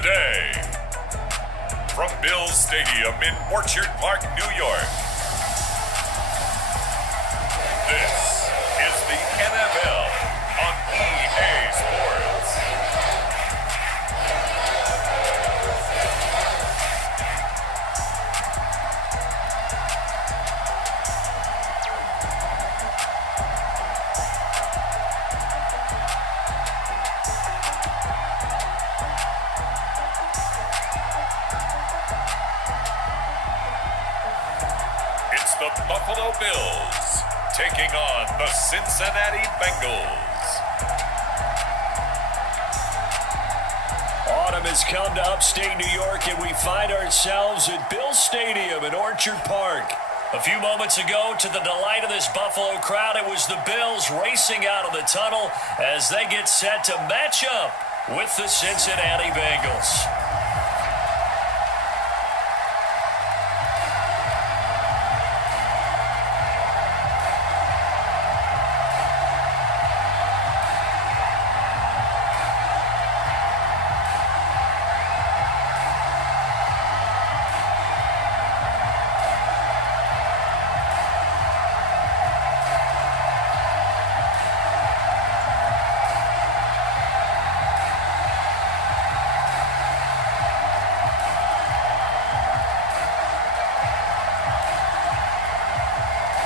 today. From Bills Stadium in Orchard Park, New York, this is the NFL on EA Sports. It's the Buffalo Bills taking on the Cincinnati Bengals. Autumn has come to upstate New York, and we find ourselves at Bills Stadium in Orchard Park. A few moments ago, to the delight of this Buffalo crowd, it was the Bills racing out of the tunnel as they get set to match up with the Cincinnati Bengals.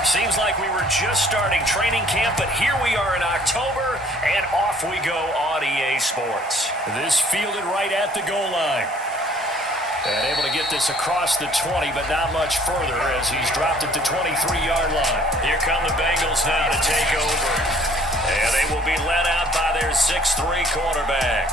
Seems like we were just starting training camp, but here we are in October, and off we go on EA Sports. This fielded right at the goal line. And able to get this across the 20, but not much further as he's dropped it to 23-yard line. Here come the Bengals now to take over. And they will be led out by their 6'3 quarterback.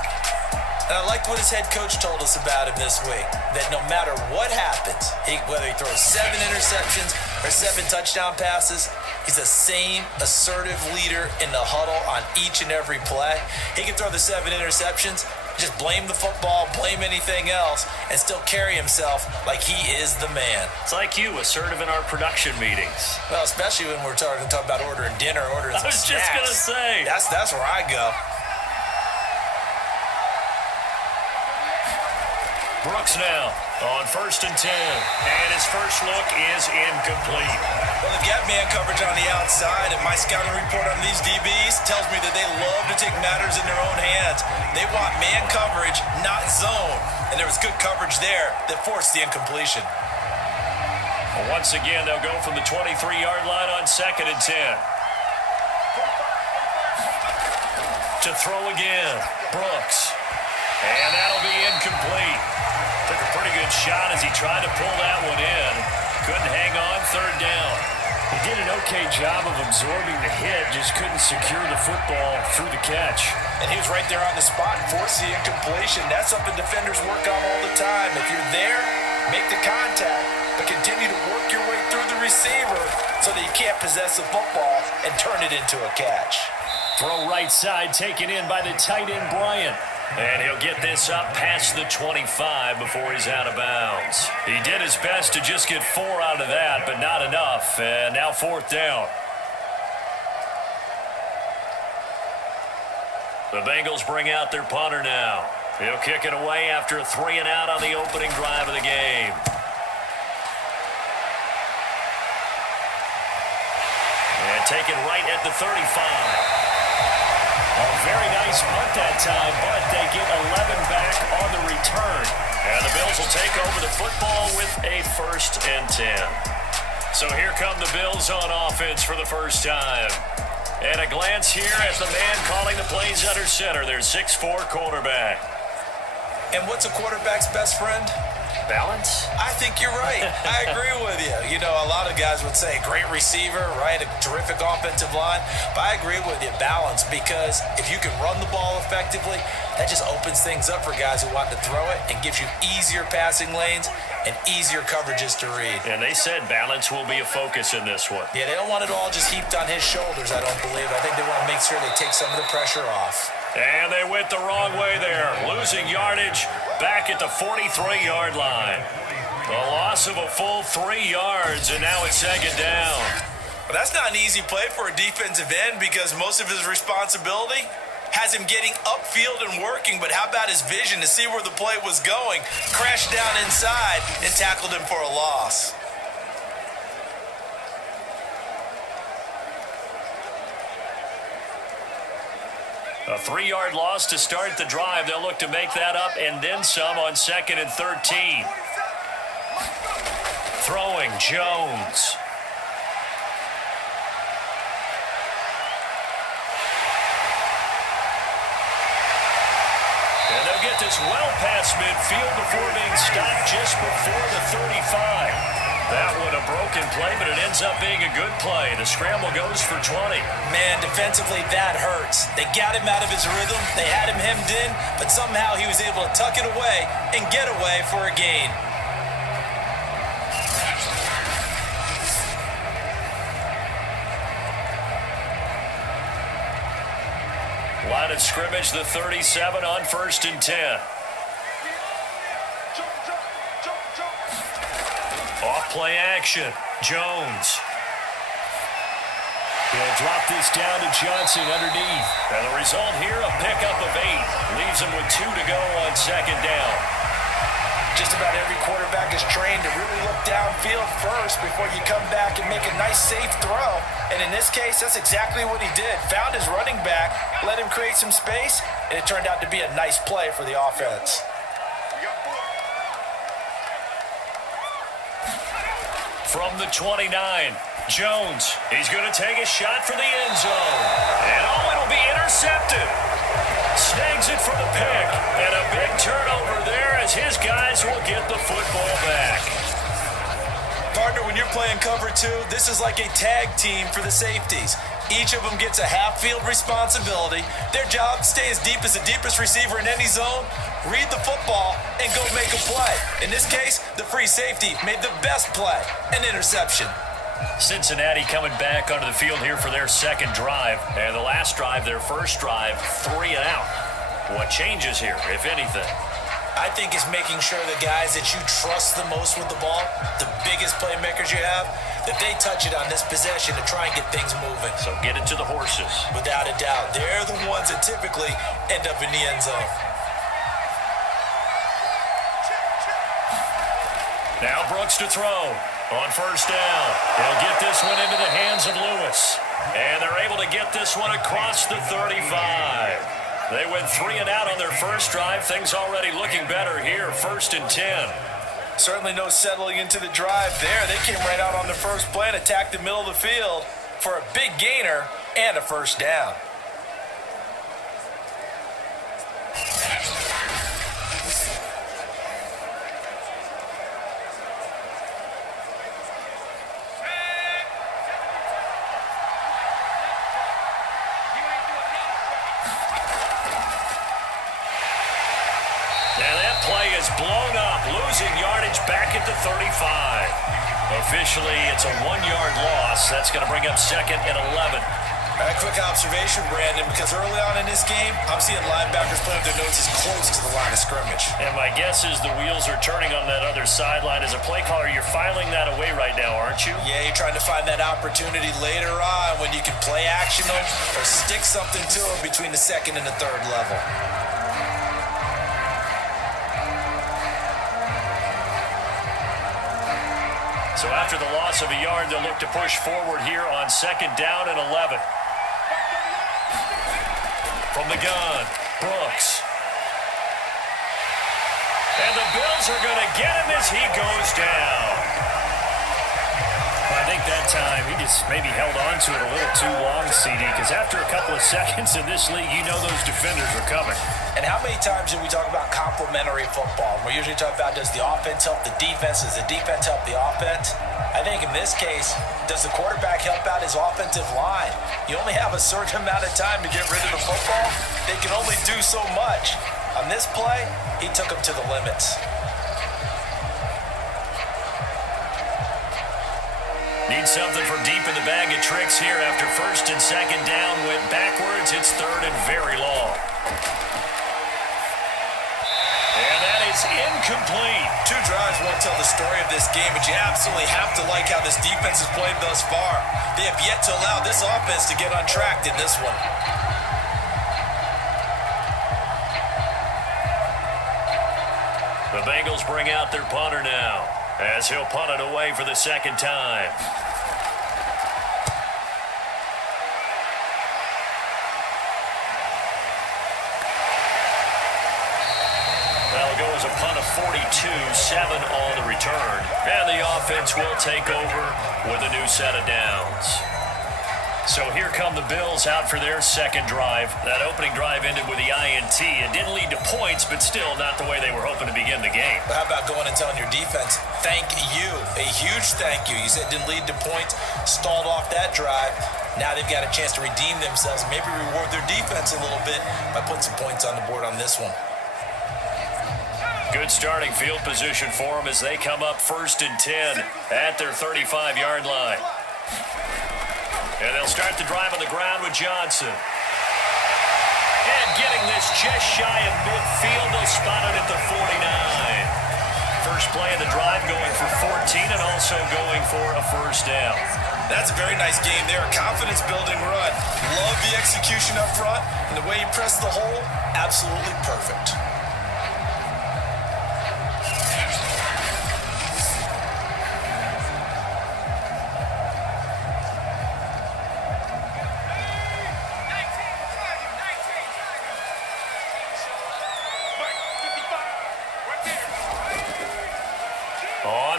And I liked what his head coach told us about him this week, that no matter what happens, whether he throws 7 interceptions or 7 touchdown passes, he's the same assertive leader in the huddle on each and every play. He can throw the 7 interceptions, just blame the football, blame anything else, and still carry himself like he is the man. It's like you, assertive in our production meetings. Well, especially when we're talking about ordering dinner, ordering some snacks. I was just going to say. That's where I go. Brooks now on 1st and 10, and his first look is incomplete. Well, they've got man coverage on the outside, and my scouting report on these DBs tells me that they love to take matters in their own hands. They want man coverage, not zone, and there was good coverage there that forced the incompletion. Well, once again, they'll go from the 23-yard line on 2nd and 10. To throw again, Brooks. And that'll be incomplete. Took a pretty good shot as he tried to pull that one in. Couldn't hang on, 3rd down. He did an okay job of absorbing the hit, just couldn't secure the football through the catch. And he was right there on the spot and forced the incompletion. That's something defenders work on all the time. If you're there, make the contact, but continue to work your way through the receiver so that you can't possess the football and turn it into a catch. Throw right side, taken in by the tight end, Bryant. And he'll get this up past the 25 before he's out of bounds. He did his best to just get 4 out of that, but not enough. And now 4th down. The Bengals bring out their punter now. He'll kick it away after a 3 and out on the opening drive of the game. And taken right at the 35. A very nice punt that time, but they get 11 back on the return. And the Bills will take over the football with a 1st and 10. So here come the Bills on offense for the first time. And a glance here at the man calling the plays under center, their 6'4 quarterback. And what's a quarterback's best friend? Balance? I think you're right. I agree with you. You know, a lot of guys would say great receiver, right? A terrific offensive line. But I agree with you, balance, because if you can run the ball effectively, that just opens things up for guys who want to throw it and gives you easier passing lanes and easier coverages to read. And they said balance will be a focus in this one. Yeah, they don't want it all just heaped on his shoulders, I don't believe. I think they want to make sure they take some of the pressure off. And they went the wrong way there, losing yardage back at the 43-yard line. A loss of a full 3 yards, and now it's 2nd down. But that's not an easy play for a defensive end because most of his responsibility has him getting upfield and working, but how about his vision to see where the play was going? Crashed down inside and tackled him for a loss. A 3-yard loss to start the drive. They'll look to make that up and then some on 2nd and 13. Throwing Jones. And they'll get this well past midfield before being stopped just before the 35. That one a broken play, but it ends up being a good play. The scramble goes for 20. Man, defensively, that hurts. They got him out of his rhythm. They had him hemmed in, but somehow he was able to tuck it away and get away for a gain. Line of scrimmage, the 37 on 1st and 10. Off-play action. Jones. He'll drop this down to Johnson underneath. And the result here, a pickup of 8. Leaves him with 2 to go on 2nd down. Just about every quarterback is trained to really look downfield first before you come back and make a nice, safe throw. And in this case, that's exactly what he did. Found his running back, let him create some space, and it turned out to be a nice play for the offense. From the 29, Jones. He's going to take a shot for the end zone. And it'll be intercepted. Snags it for the pick. And a big turnover there as his guys will get the football back. Partner, when you're playing cover 2, this is like a tag team for the safeties. Each of them gets a half-field responsibility. Their job, stay as deep as the deepest receiver in any zone, read the football, and go make a play. In this case, the free safety made the best play, an interception. Cincinnati coming back onto the field here for their 2nd drive. And the last drive, their 1st drive, 3 and out. What changes here, if anything? I think it's making sure the guys that you trust the most with the ball, the biggest playmakers you have, that they touch it on this possession to try and get things moving. So get it to the horses. Without a doubt. They're the ones that typically end up in the end zone. Now Brooks to throw on 1st down. He'll get this one into the hands of Lewis. And they're able to get this one across the 35. They went 3 and out on their 1st drive. Things already looking better here. 1st and 10. Certainly no settling into the drive there. They came right out on the first play and attacked the middle of the field for a big gainer and a 1st down. Play is blown up, losing yardage back at the 35. Officially, it's a 1-yard loss. That's going to bring up 2nd and 11. A quick observation, Brandon, because early on in this game, I'm seeing linebackers playing with their noses close to the line of scrimmage. And my guess is the wheels are turning on that other sideline. As a play caller, you're filing that away right now, aren't you? Yeah, you're trying to find that opportunity later on when you can play action them or stick something to them between the 2nd and the 3rd level. So after the loss of a yard, they'll look to push forward here on 2nd down and 11. From the gun, Brooks. And the Bills are going to get him as he goes down. I think that time he just maybe held on to it a little too long, CD, because after a couple of seconds in this league, you know those defenders are coming. And how many times do we talk about complementary football? We usually talk about, does the offense help the defense? Does the defense help the offense? I think in this case, does the quarterback help out his offensive line? You only have a certain amount of time to get rid of the football. They can only do so much. On this play, he took them to the limits. Need something from deep in the bag of tricks here after 1st and 2nd down. Went backwards. It's 3rd and very long. And that is incomplete. 2 drives won't tell the story of this game, but you absolutely have to like how this defense has played thus far. They have yet to allow this offense to get untracked in this one. The Bengals bring out their punter now, as he'll punt it away for the second time. That'll go as a punt of 42, 7 on the return. And the offense will take over with a new set of downs. So here come the Bills out for their second drive. That opening drive ended with the INT. It didn't lead to points, but still not the way they were hoping to begin the game. But how about going and telling your defense, thank you, a huge thank you. You said it didn't lead to points, stalled off that drive. Now they've got a chance to redeem themselves, maybe reward their defense a little bit by putting some points on the board on this one. Good starting field position for them as they come up 1st and 10 at their 35-yard line. And they'll start the drive on the ground with Johnson. And getting this just shy of midfield, they'll spot it at the 49. First play of the drive going for 14 and also going for a first down. That's a very nice game there, a confidence-building run. Love the execution up front, and the way he pressed the hole, absolutely perfect.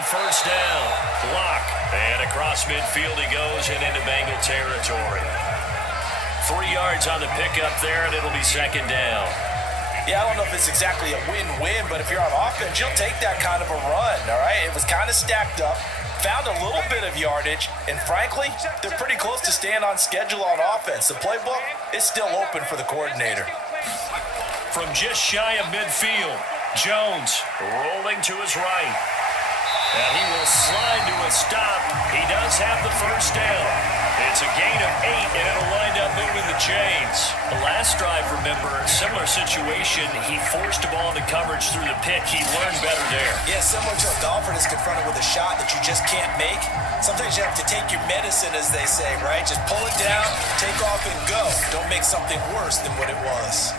First down, block, and across midfield he goes and into Bengal territory. 3 yards on the pickup there, and it'll be second down. Yeah, I don't know if it's exactly a win-win, but if you're on offense, you'll take that kind of a run, all right? It was kind of stacked up, found a little bit of yardage, and frankly, they're pretty close to staying on schedule on offense. The playbook is still open for the coordinator. From just shy of midfield, Jones rolling to his right. And he will slide to a stop. He does have the first down. It's a gain of 8, and it'll wind up moving the chains. The last drive, remember, similar situation. He forced a ball into coverage through the pick. He learned better there. Yeah, similar to a golfer that's confronted with a shot that you just can't make. Sometimes you have to take your medicine, as they say, right? Just pull it down, take off, and go. Don't make something worse than what it was.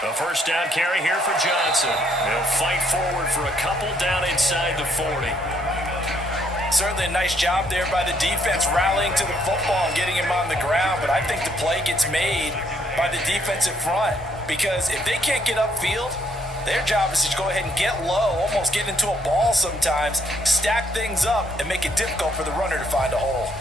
A first down carry here for Johnson. They'll fight forward for a couple down inside the 40. Certainly a nice job there by the defense rallying to the football and getting him on the ground, but I think the play gets made by the defensive front because if they can't get upfield, their job is to go ahead and get low, almost get into a ball sometimes, stack things up, and make it difficult for the runner to find a hole.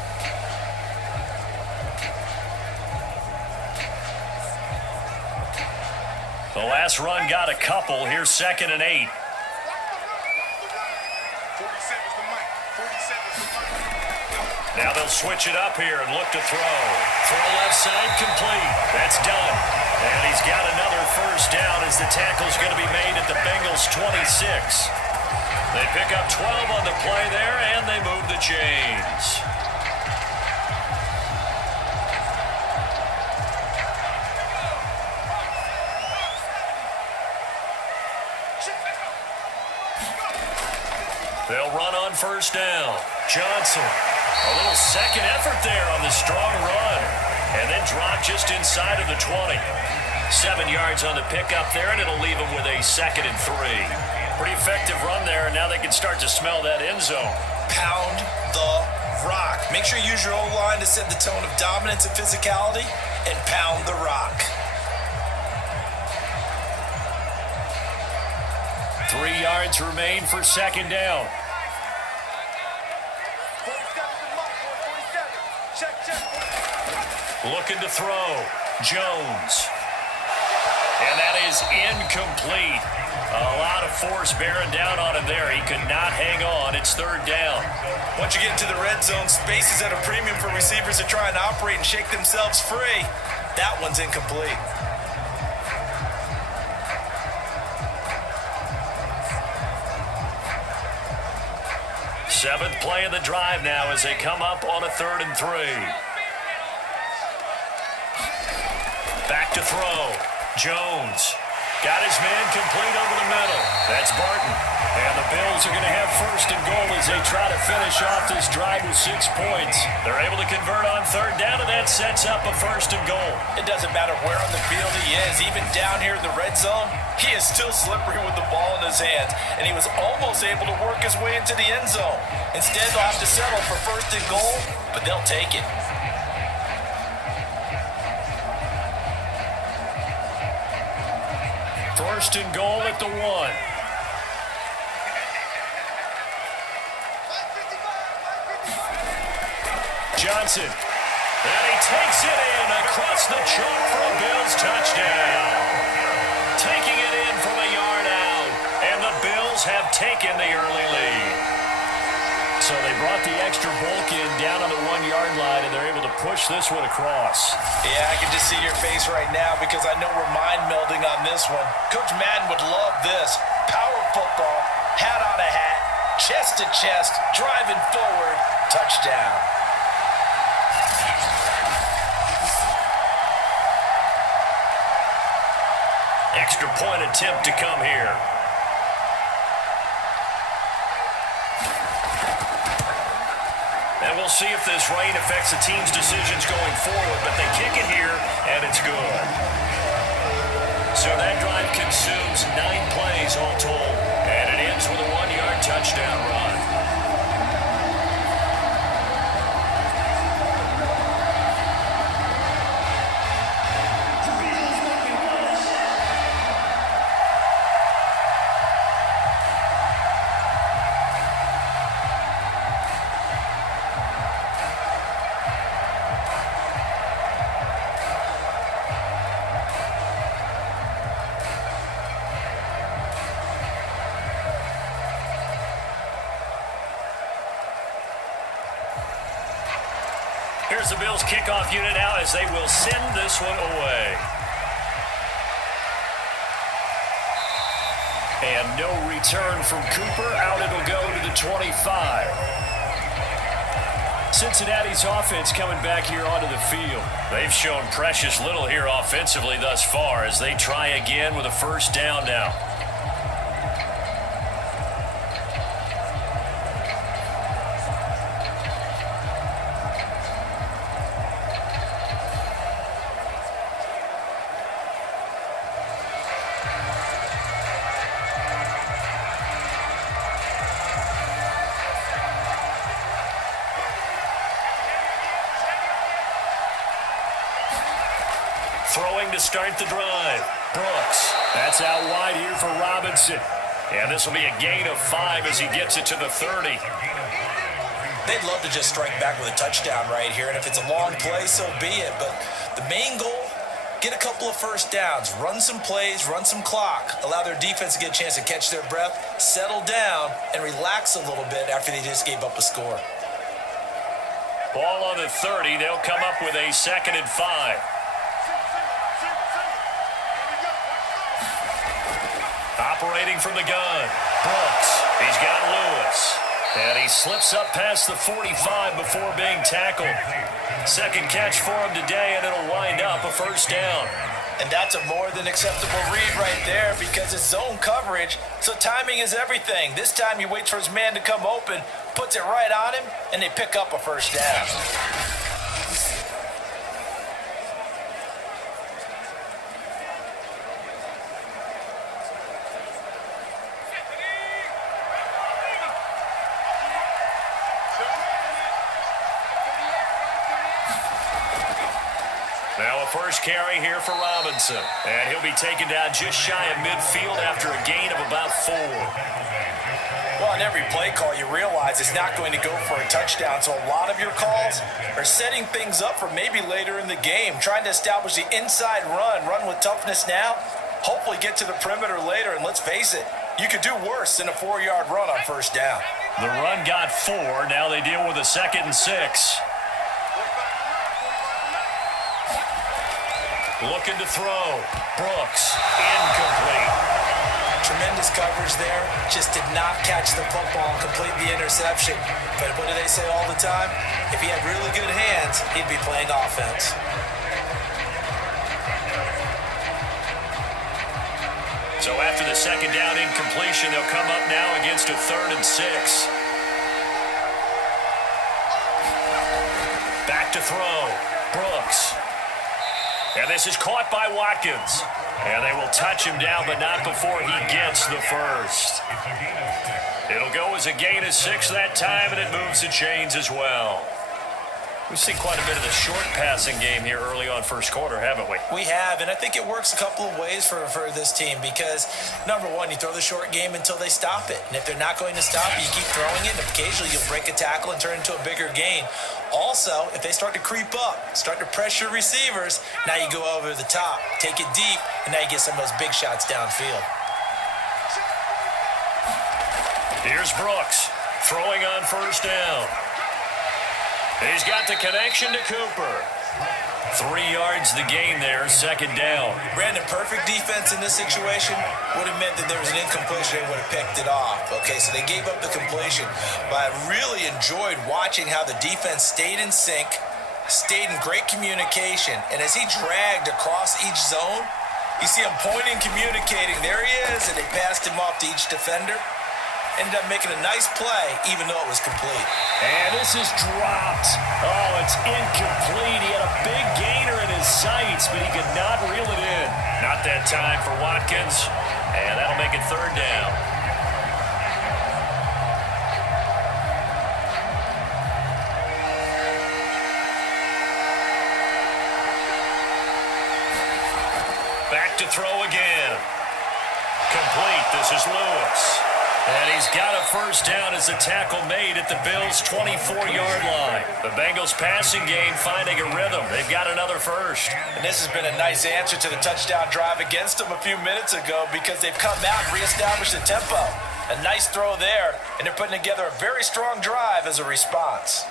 The last run got a couple. Here's 2nd and 8. Now they'll switch it up here and look to throw. Throw left side complete. That's done. And he's got another first down as the tackle's going to be made at the Bengals 26. They pick up 12 on the play there, and they move the chains. They'll run on first down. Johnson, a little second effort there on the strong run. And then drop just inside of the 20. 7 yards on the pickup there, and it'll leave him with a 2nd and 3. Pretty effective run there, and now they can start to smell that end zone. Pound the rock. Make sure you use your O-line to set the tone of dominance and physicality, and pound the rock. 3 yards remain for second down. Looking to throw. Jones. And that is incomplete. A lot of force bearing down on him there. He could not hang on. It's third down. Once you get into the red zone, space is at a premium for receivers to try and operate and shake themselves free. That one's incomplete. Seventh play of the drive now as they come up on a 3rd and 3. Back to throw. Jones got his man complete over the middle. That's Barton. And the Bills Bills are going to have first and goal as they try to finish off this drive with 6 points. They're able to convert on third down, and that sets up a first and goal. It doesn't matter where on the field he is. Even down here in the red zone, he is still slippery with the ball in his hands, and he was almost able to work his way into the end zone. Instead, they'll have to settle for first and goal, but they'll take it. First and goal at the 1. Johnson. And he takes it in across the chalk for a Bills touchdown. Taking it in from a yard out. And the Bills have taken the early lead. So they brought the extra bulk in down on the 1-yard line, and they're able to push this one across. Yeah, I can just see your face right now because I know we're mind melding on this one. Coach Madden would love this. Power football, hat on a hat, chest to chest, driving forward, touchdown. Extra point attempt to come here. And we'll see if this rain affects the team's decisions going forward, but they kick it here, and it's good. So that drive consumes 9 plays all told, and it ends with a 1-yard touchdown run. Here's the Bills kickoff unit out as they will send this one away. And no return from Cooper. Out it'll go to the 25. Cincinnati's offense coming back here onto the field. They've shown precious little here offensively thus far as they try again with a first down now. Throwing to start the drive. Brooks. That's out wide here for Robinson. And this will be a gain of 5 as he gets it to the 30. They'd love to just strike back with a touchdown right here, and if it's a long play, so be it. But the main goal, get a couple of first downs, run some plays, run some clock, allow their defense to get a chance to catch their breath, settle down, and relax a little bit after they just gave up a score. Ball on the 30. They'll come up with a 2nd and 5. Operating from the gun. Brooks. He's got Lewis. And he slips up past the 45 before being tackled. Second catch for him today, and it'll wind up a first down. And that's a more than acceptable read right there because it's zone coverage, so timing is everything. This time he waits for his man to come open, puts it right on him, and they pick up a first down. Now a first carry here for Robinson. And he'll be taken down just shy of midfield after a gain of about 4. Well, on every play call, you realize it's not going to go for a touchdown. So a lot of your calls are setting things up for maybe later in the game, trying to establish the inside run with toughness now, hopefully get to the perimeter later. And let's face it, you could do worse than a 4-yard run on first down. The run got 4. Now they deal with a 2nd and 6. Looking to throw. Brooks. Incomplete. Tremendous coverage there. Just did not catch the football and complete the interception. But what do they say all the time? If he had really good hands, he'd be playing offense. So after the second down incompletion, they'll come up now against a 3rd and 6. Back to throw. Brooks. And this is caught by Watkins. And they will touch him down, but not before he gets the first. It'll go as a gain of 6 that time, and it moves the chains as well. We've seen quite a bit of the short passing game here early on first quarter, haven't we? We have, and I think it works a couple of ways for this team because, number one, you throw the short game until they stop it. And if they're not going to stop it, you keep throwing it, and occasionally you'll break a tackle and turn it into a bigger gain. Also, if they start to creep up, start to pressure receivers, now you go over the top, take it deep, and now you get some of those big shots downfield. Here's Brooks, throwing on first down. He's got the connection to Cooper. 3 yards the gain there, second down. Brandon, perfect defense in this situation would have meant that there was an incompletion. They would have picked it off. Okay, so they gave up the completion. But I really enjoyed watching how the defense stayed in sync, stayed in great communication. And as he dragged across each zone, you see him pointing, communicating. There he is, and they passed him off to each defender. Ended up making a nice play, even though it was complete. And this is dropped. Oh, it's incomplete. He had a big gainer in his sights, but he could not reel it in. Not that time for Watkins, and that'll make it third down. Back to throw again. Complete. This is Lewis. And he's got a first down as the tackle made at the Bills' 24-yard line. The Bengals passing game finding a rhythm. They've got another first. And this has been a nice answer to the touchdown drive against them a few minutes ago because they've come out and reestablished the tempo. A nice throw there, and they're putting together a very strong drive as a response.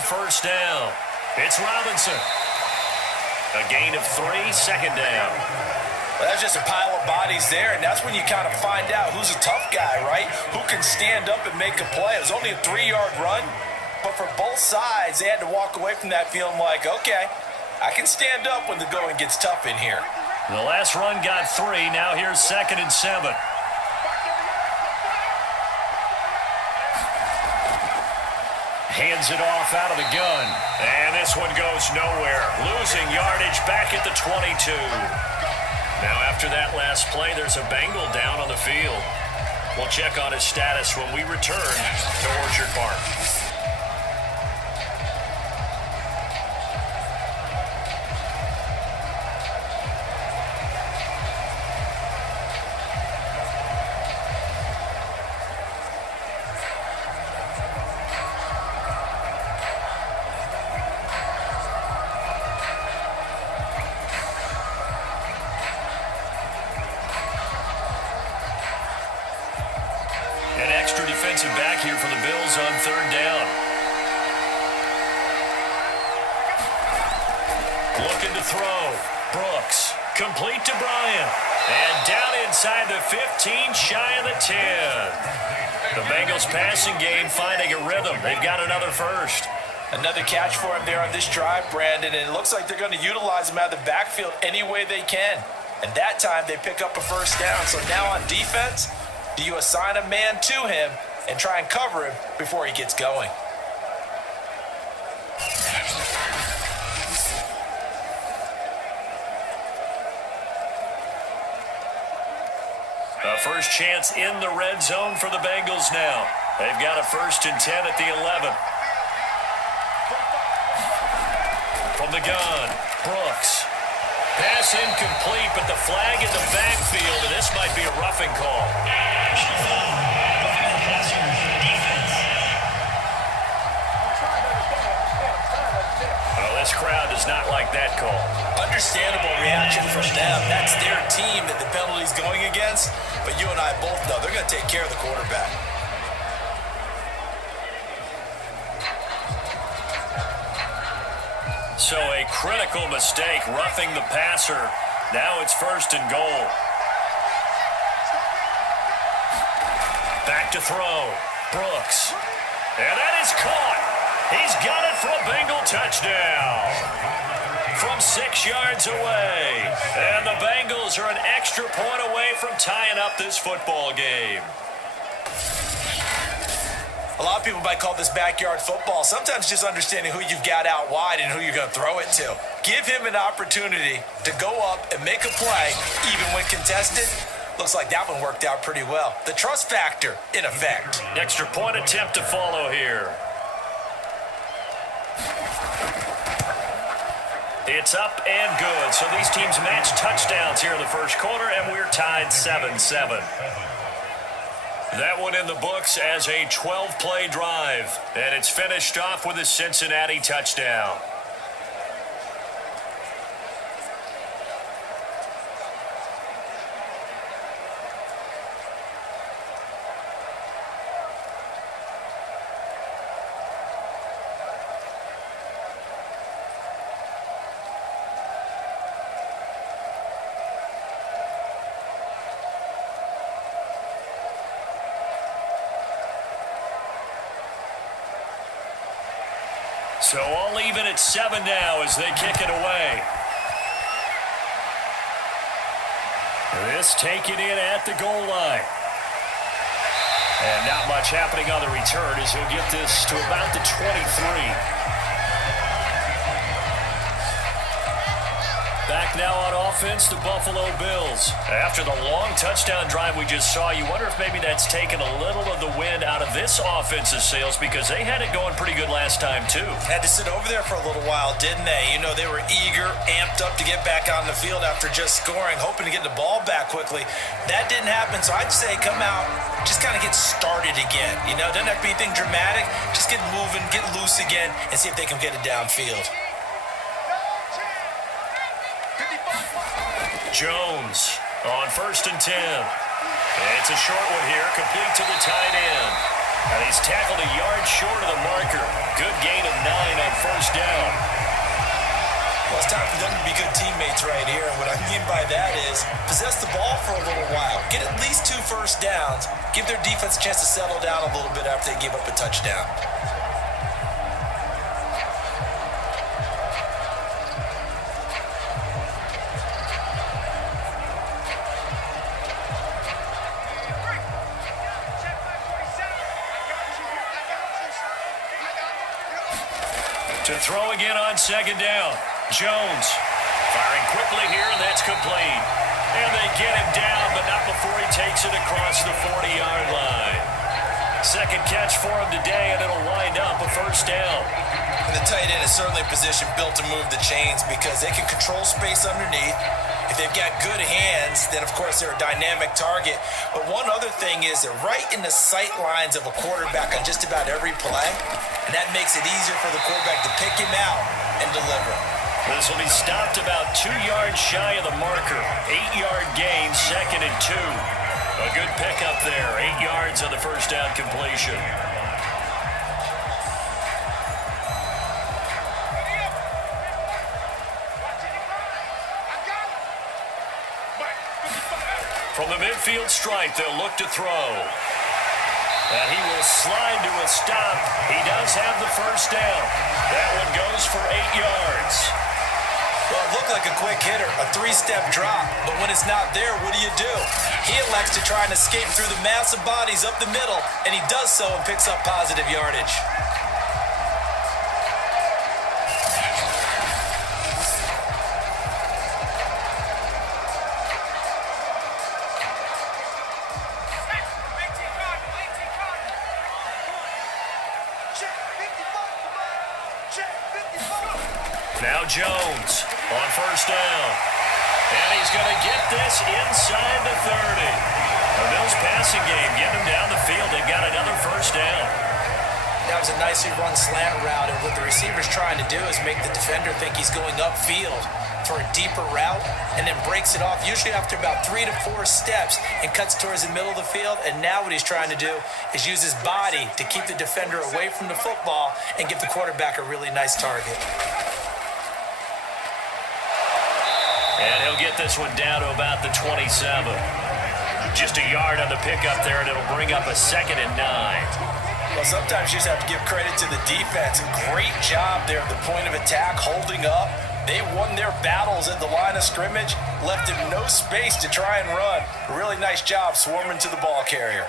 First down. It's Robinson. A gain of 3, second down. Well, that's just a pile of bodies there, and that's when you kind of find out who's a tough guy, right? Who can stand up and make a play. It was only a 3-yard run, but for both sides, they had to walk away from that feeling like, okay, I can stand up when the going gets tough in here. The last run got 3. Now here's 2nd and 7. Hands it off out of the gun. And this one goes nowhere. Losing yardage back at the 22. Now after that last play, there's a Bengal down on the field. We'll check on his status when we return to Orchard Park. Defensive back here for the Bills on third down. Looking to throw. Brooks. Complete to Bryant. And down inside the 15, shy of the 10. The Bengals passing game finding a rhythm. They've got another first. Another catch for him there on this drive, Brandon, and it looks like they're going to utilize him out of the backfield any way they can. And that time they pick up a first down. So now on defense, do you assign a man to him and try and cover him before he gets going? A first chance in the red zone for the Bengals now. They've got a 1st and 10 at the 11. From the gun, Brooks. Pass incomplete, but the flag in the backfield, and this might be a roughing call. Well, this crowd does not like that call. Understandable reaction from them. That's their team that the penalty's going against. But you and I both know they're going to take care of the quarterback. So a critical mistake, roughing the passer Now it's 1st and goal. Back to throw. Brooks. And that is caught. He's got it for a Bengal touchdown. From 6 yards away. And the Bengals are an extra point away from tying up this football game. A lot of people might call this backyard football. Sometimes just understanding who you've got out wide and who you're going to throw it to. Give him an opportunity to go up and make a play, even when contested. Looks like that one worked out pretty well. The trust factor, in effect. Extra point attempt to follow here. It's up and good. So these teams match touchdowns here in the first quarter, and we're tied 7-7. That one in the books as a 12-play drive, and it's finished off with a Cincinnati touchdown. So all even at 7 now as they kick it away. This taken in at the goal line. And not much happening on the return as he'll get this to about the 23. Back now on offense, the Buffalo Bills. After the long touchdown drive we just saw, you wonder if maybe that's taken a little of the wind out of this offense's sails because they had it going pretty good last time too. Had to sit over there for a little while, didn't they? You know, they were eager, amped up to get back on the field after just scoring, hoping to get the ball back quickly. That didn't happen, so I'd say come out, just kind of get started again. You know, doesn't have to be anything dramatic. Just get moving, get loose again, and see if they can get it downfield. Jones on 1st and 10. It's a short one here, complete to the tight end. And he's tackled a yard short of the marker. Good gain of 9 on 1st down. Well, it's time for them to be good teammates right here. And what I mean by that is possess the ball for a little while. Get at least 2 first downs. Give their defense a chance to settle down a little bit after they give up a touchdown. To throw again on 2nd down. Jones firing quickly here, and that's complete. And they get him down, but not before he takes it across the 40-yard line. Second catch for him today, and it'll wind up a 1st down. And the tight end is certainly a position built to move the chains because they can control space underneath. If they've got good hands, then of course they're a dynamic target. But one other thing is they're right in the sight lines of a quarterback on just about every play. And that makes it easier for the quarterback to pick him out and deliver. This will be stopped about 2 yards shy of the marker. 8-yard gain, 2nd and 2. A good pickup there. 8 yards on the 1st down completion. From the midfield stripe, they'll look to throw. And he will slide to a stop. He does have the 1st down. That one goes for 8 yards. Well, it looked like a quick hitter, a 3-step drop. But when it's not there, what do? He elects to try and escape through the massive bodies up the middle, and he does so and picks up positive yardage. Now Jones on 1st down. And he's going to get this inside the 30. The Bills passing game getting him down the field. They've got another 1st down. That was a nicely run slant route, and what the receiver's trying to do is make the defender think he's going upfield for a deeper route and then breaks it off, usually after about 3 to 4 steps, and cuts towards the middle of the field. And now what he's trying to do is use his body to keep the defender away from the football and give the quarterback a really nice target. And he'll get this one down to about the 27. Just a yard on the pickup there, and it'll bring up a 2nd and 9. Well, sometimes you just have to give credit to the defense. Great job there at the point of attack, holding up. They won their battles at the line of scrimmage, left him no space to try and run. A really nice job swarming to the ball carrier.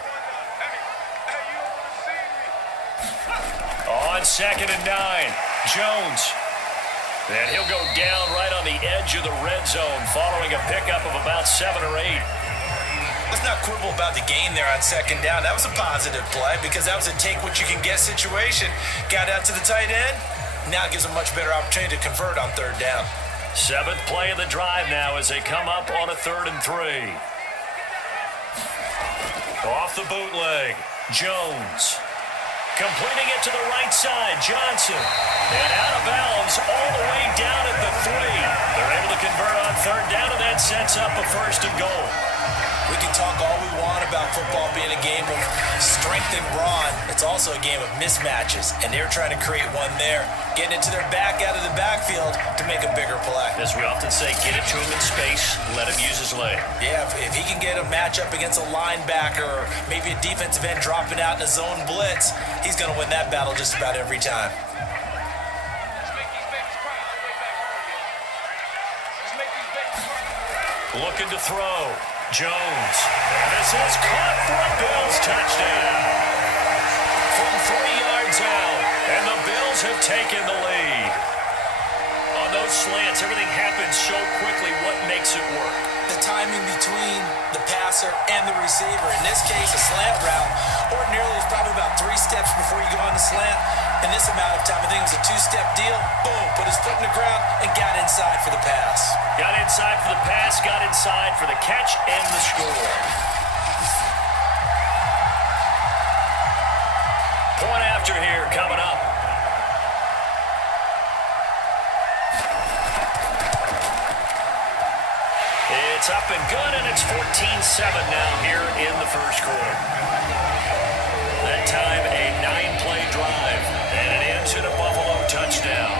On 2nd and 9, Jones. And he'll go down right on the edge of the red zone following a pickup of about 7 or 8. Let's not quibble about the gain there on 2nd down. That was a positive play because that was a take-what-you-can-get situation. Got out to the tight end. Now it gives a much better opportunity to convert on 3rd down. 7th play of the drive now as they come up on a 3rd and 3. Off the bootleg, Jones. Completing it to the right side, Johnson. And out of bounds all the way down at the 3. They're able to convert on 3rd down, and that sets up a 1st and goal. We can talk all we want about football being a game of strength and brawn. It's also a game of mismatches, and they're trying to create one there, getting it to their back out of the backfield to make a bigger play. As we often say, get it to him in space, let him use his leg. Yeah, if he can get a matchup against a linebacker or maybe a defensive end dropping out in a zone blitz, he's going to win that battle just about every time. Looking to throw. Jones. And this is caught for a Bills touchdown. From 3 yards out. And the Bills have taken the lead. On those slants, everything happens so quickly. What makes it work? The timing between the passer and the receiver. In this case, a slant route. Ordinarily, it's probably about 3 steps before you go on the slant. In this amount of time, I think it was a 2-step deal. Boom, put his foot in the ground and got inside for the pass. Got inside for the pass, got inside for the catch and the score. Point after here coming up. It's up and good, and it's 14-7 now here in the first quarter. That time, a 9-play drive, and it ends in a Buffalo touchdown.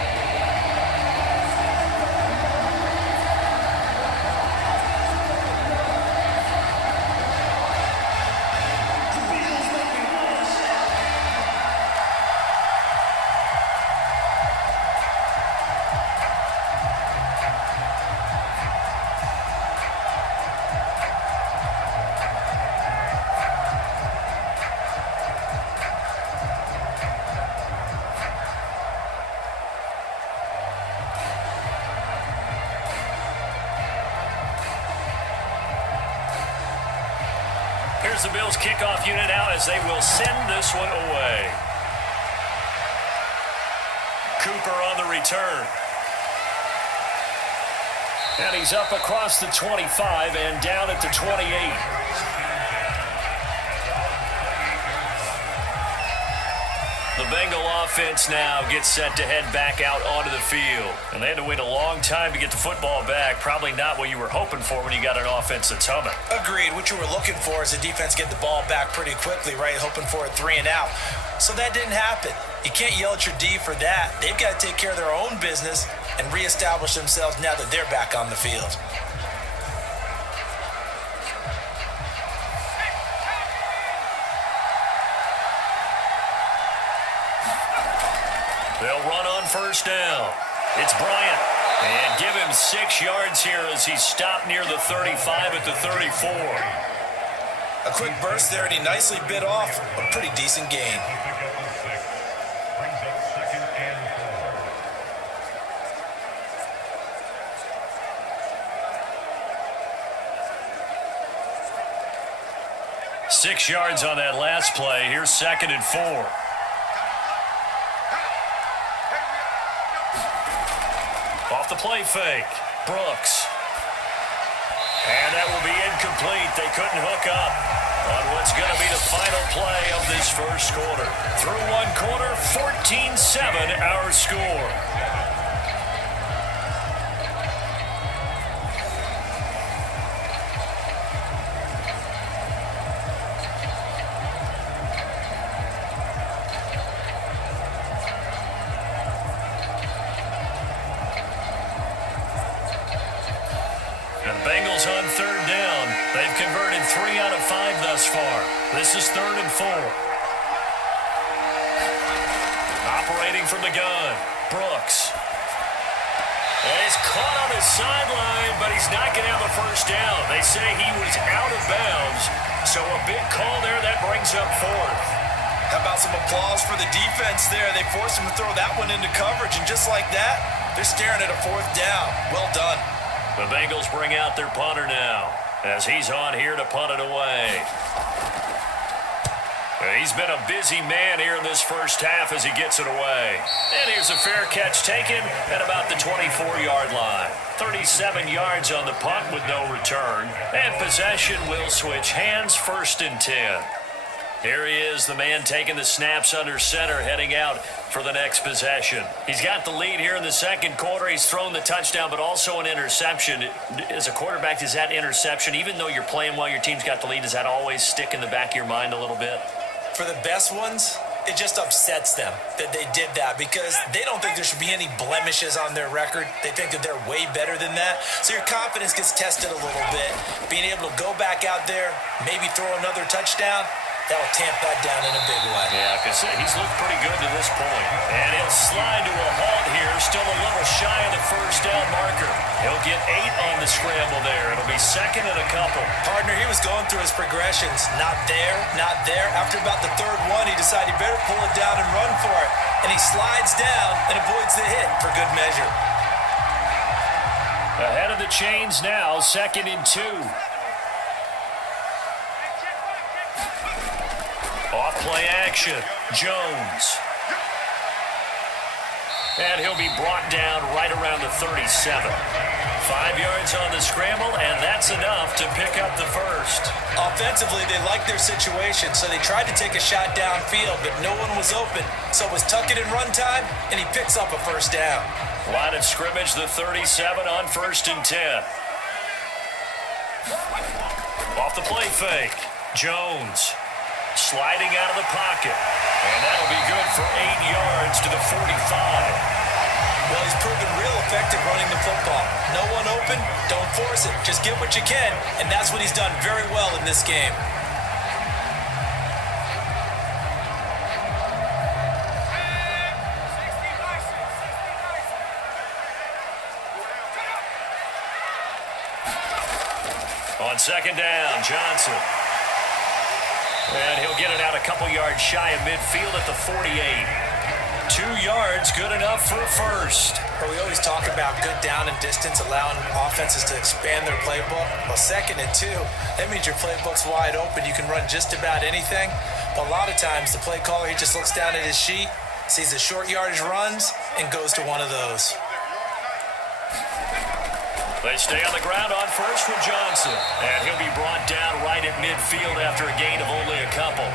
Here's the Bills kickoff unit out as they will send this one away. Cooper on the return. And he's up across the 25 and down at the 28. The Bengal offense now gets set to head back out onto the field. And they had to wait a long time to get the football back. Probably not what you were hoping for when you got an offense that's humming. Agreed. What you were looking for is the defense get the ball back pretty quickly, right? Hoping for a 3 and out. So that didn't happen. You can't yell at your D for that. They've got to take care of their own business and reestablish themselves now that they're back on the field. They'll run on first down. It's Bryant. And give him 6 yards here as he's stopped near the 35 at the 34. A quick burst there, and he nicely bit off a pretty decent gain. Six yards on that last play. Here's 2nd and 4. Off the play fake. Brooks. And that will be incomplete. They couldn't hook up on what's going to be the final play of this first quarter. Through one quarter, 14-7 our score. far. This is 3rd and 4. Operating from the gun, Brooks. And he's caught on his sideline, but he's not going to have a first down. They say he was out of bounds, so a big call there. That brings up 4th. How about some applause for the defense there? They forced him to throw that one into coverage, and just like that, they're staring at a 4th down. Well done. The Bengals bring out their punter now, as he's on here to punt it away. He's been a busy man here in this first half as he gets it away. And here's a fair catch taken at about the 24-yard line. 37 yards on the punt with no return. And possession will switch hands, 1st and 10. Here he is, the man taking the snaps under center, heading out for the next possession. He's got the lead here in the second quarter. He's thrown the touchdown, but also an interception. As a quarterback, does that interception, even though you're playing while your team's got the lead, does that always stick in the back of your mind a little bit? For the best ones, it just upsets them that they did that because they don't think there should be any blemishes on their record. They think that they're way better than that. So your confidence gets tested a little bit. Being able to go back out there, maybe throw another touchdown, that'll tamp that down in a big way. Yeah, because he's looked pretty good to this point. And he'll slide to a halt here, still a little shy of the first down marker. He'll get 8 on the scramble there. It'll be 2nd and a couple. Partner, he was going through his progressions. Not there, not there. After about the 3rd one, he decided he better pull it down and run for it. And he slides down and avoids the hit for good measure. Ahead of the chains now, 2nd and 2. Off play action, Jones. And he'll be brought down right around the 37. 5 yards on the scramble, and that's enough to pick up the first. Offensively, they liked their situation, so they tried to take a shot downfield, but no one was open. So it was tuck it in run time, and he picks up a first down. Line of scrimmage, the 37 on 1st and 10. Off the play fake, Jones. Sliding out of the pocket. And that'll be good for 8 yards to the 45. Well, he's proven real effective running the football. No one open, don't force it. Just get what you can, and that's what he's done very well in this game. On 2nd down, Johnson. And he'll get it out a couple yards shy of midfield at the 48. 2 yards, good enough for a first. Well, we always talk about good down and distance, allowing offenses to expand their playbook. Well, 2nd and 2, that means your playbook's wide open. You can run just about anything. But a lot of times, the play caller, he just looks down at his sheet, sees the short yardage runs, and goes to one of those. They stay on the ground on first with Johnson. And he'll be brought down right at midfield after a gain of only a couple.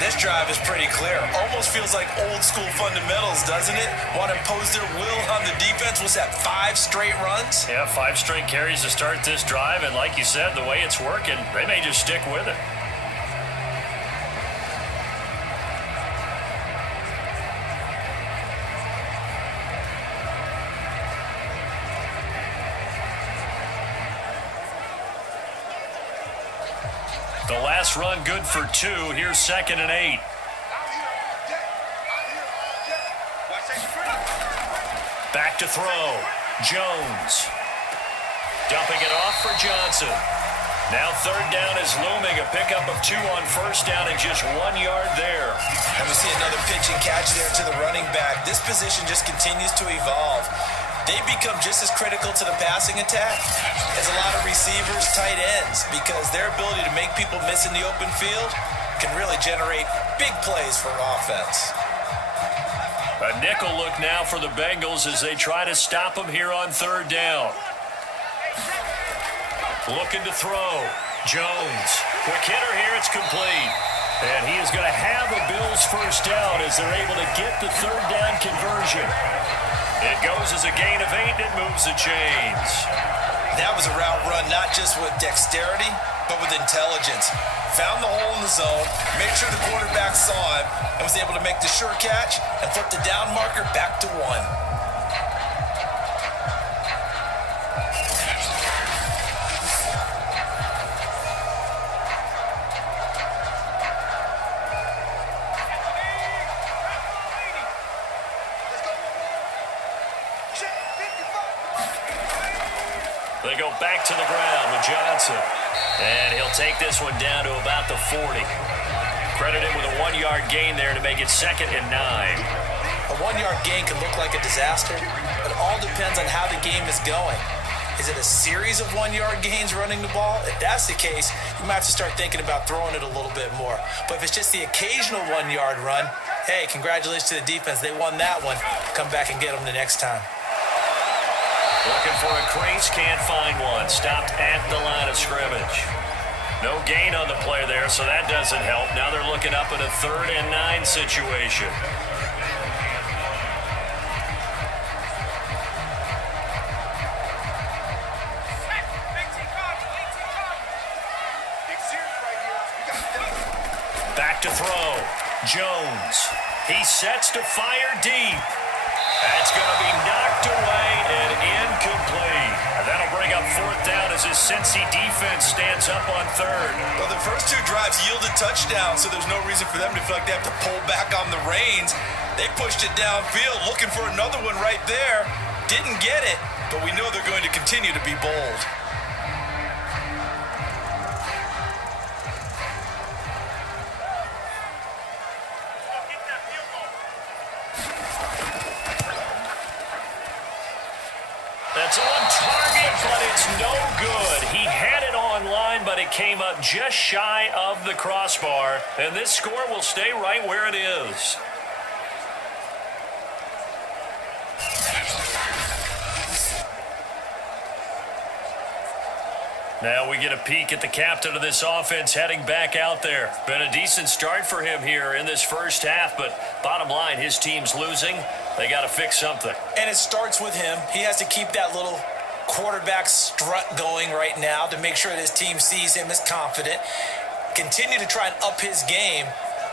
This drive is pretty clear. Almost feels like old school fundamentals, doesn't it? Want to impose their will on the defense. Was that 5 straight runs? Yeah, 5 straight carries to start this drive. And like you said, the way it's working, they may just stick with it. The last run good for 2. Here's 2nd and 8. Back to throw. Jones. Dumping it off for Johnson. Now 3rd down is looming. A pickup of 2 on 1st down and just 1 yard there. And we see another pitch and catch there to the running back. This position just continues to evolve. They become just as critical to the passing attack as a lot of receivers, tight ends, because their ability to make people miss in the open field can really generate big plays for an offense. A nickel look now for the Bengals as they try to stop him here on 3rd down. Looking to throw. Jones. Quick hitter here. It's complete. And he is going to have a Bills first down as they're able to get the 3rd down conversion. It goes as a gain of 8. It moves the chains. That was a route run not just with dexterity, but with intelligence. Found the hole in the zone, made sure the quarterback saw him, and was able to make the sure catch and flip the down marker back to 1. They go back to the ground with Johnson. And he'll take this one down to about the 40. Credited with a 1-yard gain there to make it 2nd and 9. A 1-yard gain can look like a disaster. It all depends on how the game is going. Is it a series of 1-yard gains running the ball? If that's the case, you might have to start thinking about throwing it a little bit more. But if it's just the occasional 1-yard run, hey, congratulations to the defense. They won that one. Come back and get them the next time. Looking for a crease, can't find one. Stopped at the line of scrimmage. No gain on the play there, so that doesn't help. Now they're looking up at a 3rd and 9 situation. Back to throw. Jones. He sets to fire deep. That's going to be knocked away and incomplete. And that'll bring up 4th down as his Cincy defense stands up on 3rd. Well, the first 2 drives yielded touchdowns, so there's no reason for them to feel like they have to pull back on the reins. They pushed it downfield, looking for another one right there. Didn't get it, but we know they're going to continue to be bold. That's on target, but it's no good. He had it on line, but it came up just shy of the crossbar. And this score will stay right where it is. Now we get a peek at the captain of this offense heading back out there. Been a decent start for him here in this first half, but bottom line, his team's losing. They got to fix something. And it starts with him. He has to keep that little quarterback strut going right now to make sure that his team sees him as confident. Continue to try and up his game,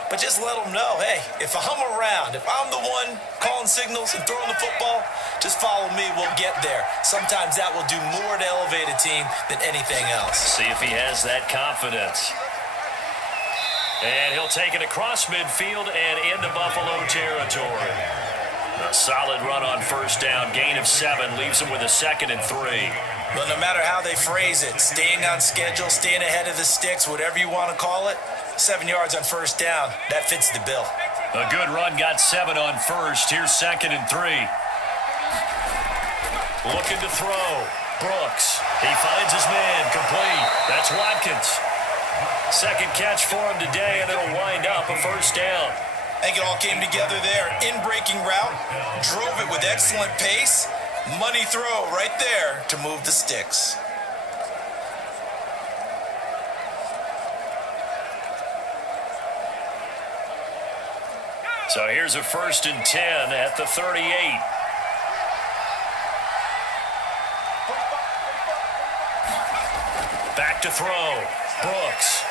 but just let him know, hey, if I'm around, if I'm the one calling signals and throwing the football, just follow me, we'll get there. Sometimes that will do more to elevate a team than anything else. See if he has that confidence. And he'll take it across midfield and into Buffalo territory. A solid run on 1st down, gain of 7, leaves him with a 2nd and 3. But no matter how they phrase it, staying on schedule, staying ahead of the sticks, whatever you want to call it, 7 yards on 1st down, that fits the bill. A good run, got 7 on 1st. Here's 2nd and 3. Looking to throw. Brooks. He finds his man, complete. That's Watkins. 2nd catch for him today, and it'll wind up a 1st down. I think it all came together there. In-breaking route, drove it with excellent pace. Money throw right there to move the sticks. So here's a 1st and 10 at the 38. Back to throw. Brooks.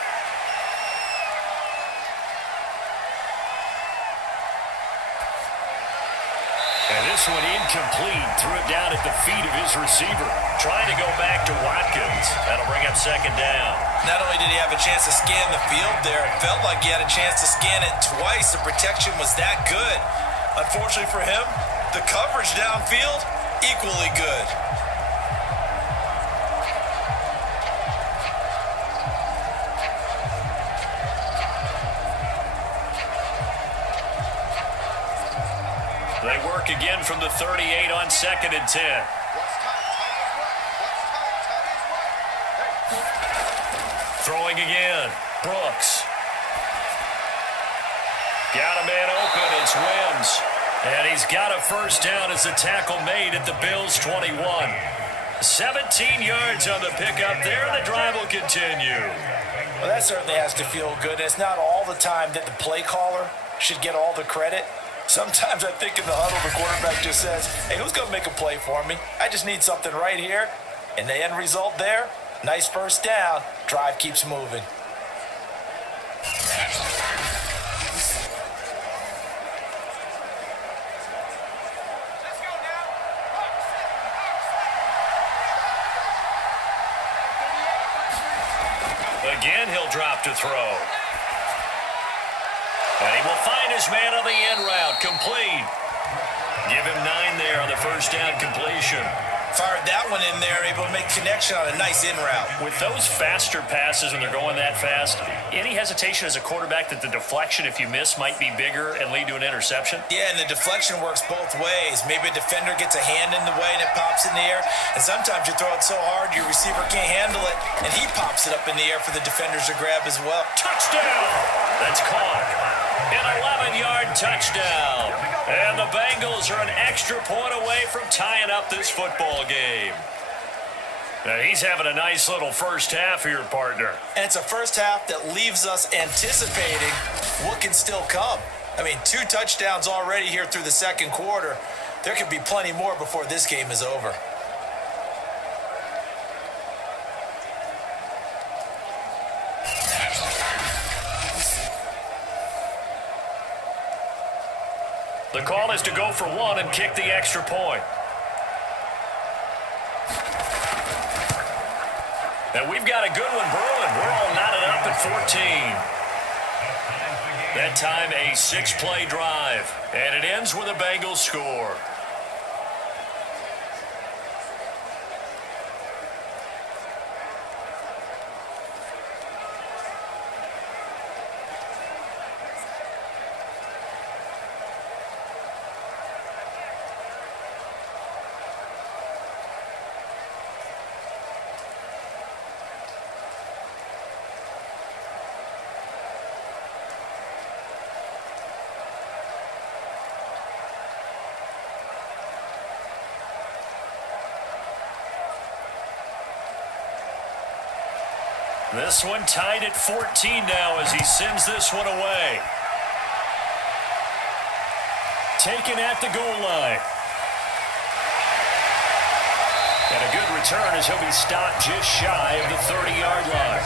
And this one incomplete. Threw it down at the feet of his receiver. Trying to go back to Watkins. That'll bring up 2nd down. Not only did he have a chance to scan the field there, it felt like he had a chance to scan it twice. The protection was that good. Unfortunately for him, the coverage downfield, equally good. They work again from the 38 on 2nd and 10. Throwing again. Brooks. Got a man open. It's Wims. And he's got a 1st down as the tackle made at the Bills 21. 17 yards on the pickup there. The drive will continue. Well, that certainly has to feel good. It's not all the time that the play caller should get all the credit. Sometimes I think in the huddle, the quarterback just says, hey, who's going to make a play for me? I just need something right here. And the end result there, nice 1st down. Drive keeps moving. Again, he'll drop to throw. And he will find his man on the end route, complete. Give him 9 there on the 1st down completion. Fired that one in there, able to make connection on a nice in route. With those faster passes when they're going that fast, any hesitation as a quarterback that the deflection, if you miss, might be bigger and lead to an interception? Yeah, and the deflection works both ways. Maybe a defender gets a hand in the way and it pops in the air, and sometimes you throw it so hard your receiver can't handle it, and he pops it up in the air for the defenders to grab as well. Touchdown! That's caught. An 11-yard touchdown. And the Bengals are an extra point away from tying up this football game. Now, he's having a nice little first half here, partner. And it's a first half that leaves us anticipating what can still come. I mean, 2 touchdowns already here through the second quarter. There could be plenty more before this game is over. The call is to go for 1 and kick the extra point. And we've got a good one brewing. We're all knotted up at 14. That time a 6-play drive. And it ends with a Bengals score. This one tied at 14 now as he sends this one away. Taken at the goal line. And a good return as he'll be stopped just shy of the 30-yard line.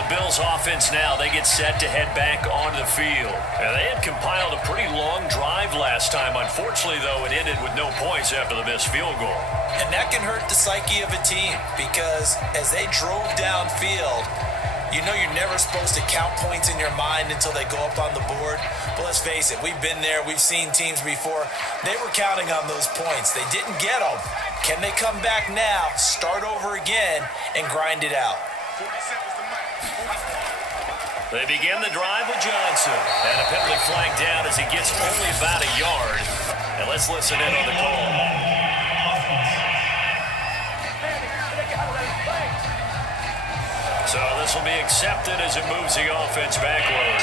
The Bills offense now, they get set to head back onto the field. And they had compiled a pretty long drive last time. Unfortunately, though, it ended with no points after the missed field goal. And that can hurt the psyche of a team because as they drove downfield, you know you're never supposed to count points in your mind until they go up on the board. But let's face it, we've been there. We've seen teams before. They were counting on those points. They didn't get them. Can they come back now, start over again, and grind it out? They begin the drive with Johnson. And a penalty flag down as he gets only about a yard. And let's listen in on the call. So this will be accepted as it moves the offense backwards.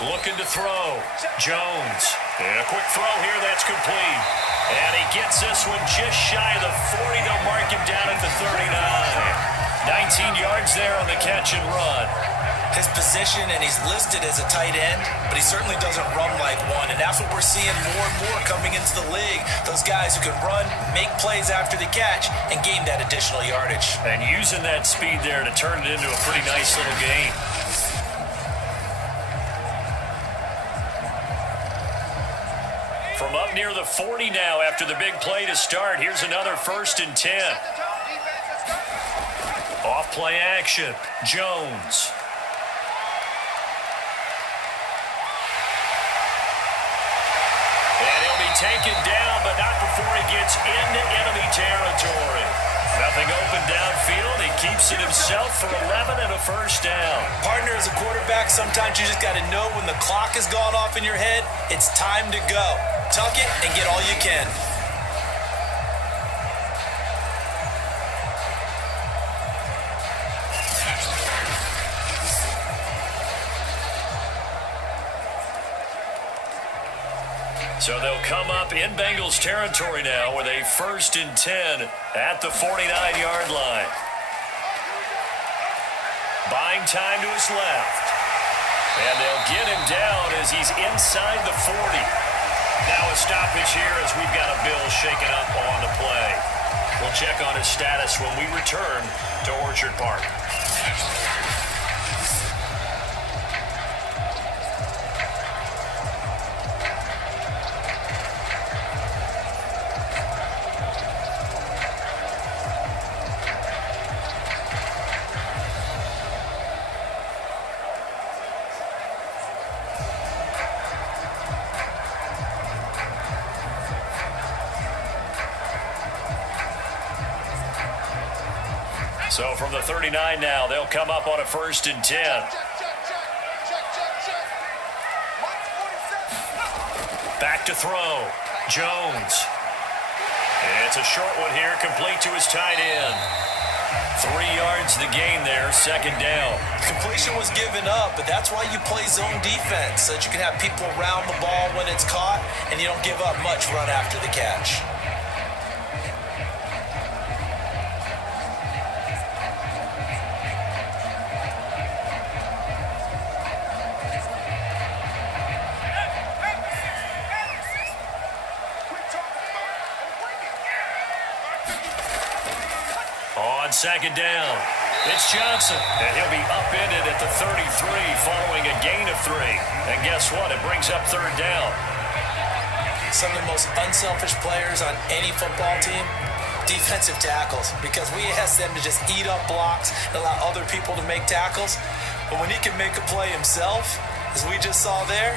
Looking to throw. Jones. And a quick throw here that's complete. And he gets this one just shy of the 40. They'll mark him down at the 39. 19 yards there on the catch and run. His position, and he's listed as a tight end, but he certainly doesn't run like one. And that's what we're seeing more and more coming into the league. Those guys who can run, make plays after the catch, and gain that additional yardage. And using that speed there to turn it into a pretty nice little gain. From up near the 40 now after the big play to start. Here's another 1st and 10. Off play action. Jones. And he'll be taken down, but not before he gets into enemy territory. Nothing open downfield. He keeps it himself for 11 and a 1st down. Partner, as a quarterback, sometimes you just got to know when the clock has gone off in your head, it's time to go. Tuck it and get all you can. So they'll come up in Bengals territory now with a 1st and 10 at the 49-yard line. Buying time to his left. And they'll get him down as he's inside the 40. Now a stoppage here as we've got a Bill shaken up on the play. We'll check on his status when we return to Orchard Park. So from the 39 now, they'll come up on a 1st and 10. Back to throw. Jones. It's a short one here, complete to his tight end. 3 yards the gain there, 2nd down. Completion was given up, but that's why you play zone defense, so that you can have people around the ball when it's caught, and you don't give up much run after the catch. On 2nd down, it's Johnson, and he'll be upended at the 33 following a gain of 3. And guess what? It brings up 3rd down. Some of the most unselfish players on any football team, defensive tackles, because we ask them to just eat up blocks and allow other people to make tackles. But when he can make a play himself, as we just saw there,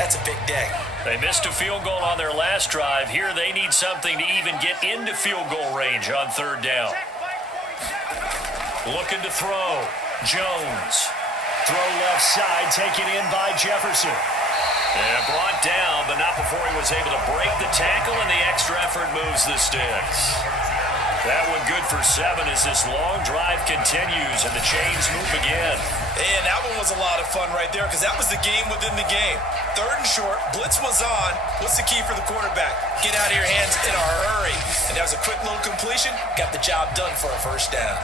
that's a big day. They missed a field goal on their last drive. Here they need something to even get into field goal range on 3rd down. Looking to throw. Jones. Throw left side, taken in by Jefferson. And brought down, but not before he was able to break the tackle, and the extra effort moves the sticks. That one good for 7 as this long drive continues and the chains move again. And that one was a lot of fun right there because that was the game within the game. 3rd and short, blitz was on. What's the key for the quarterback? Get out of your hands in a hurry. And that was a quick little completion. Got the job done for a 1st down.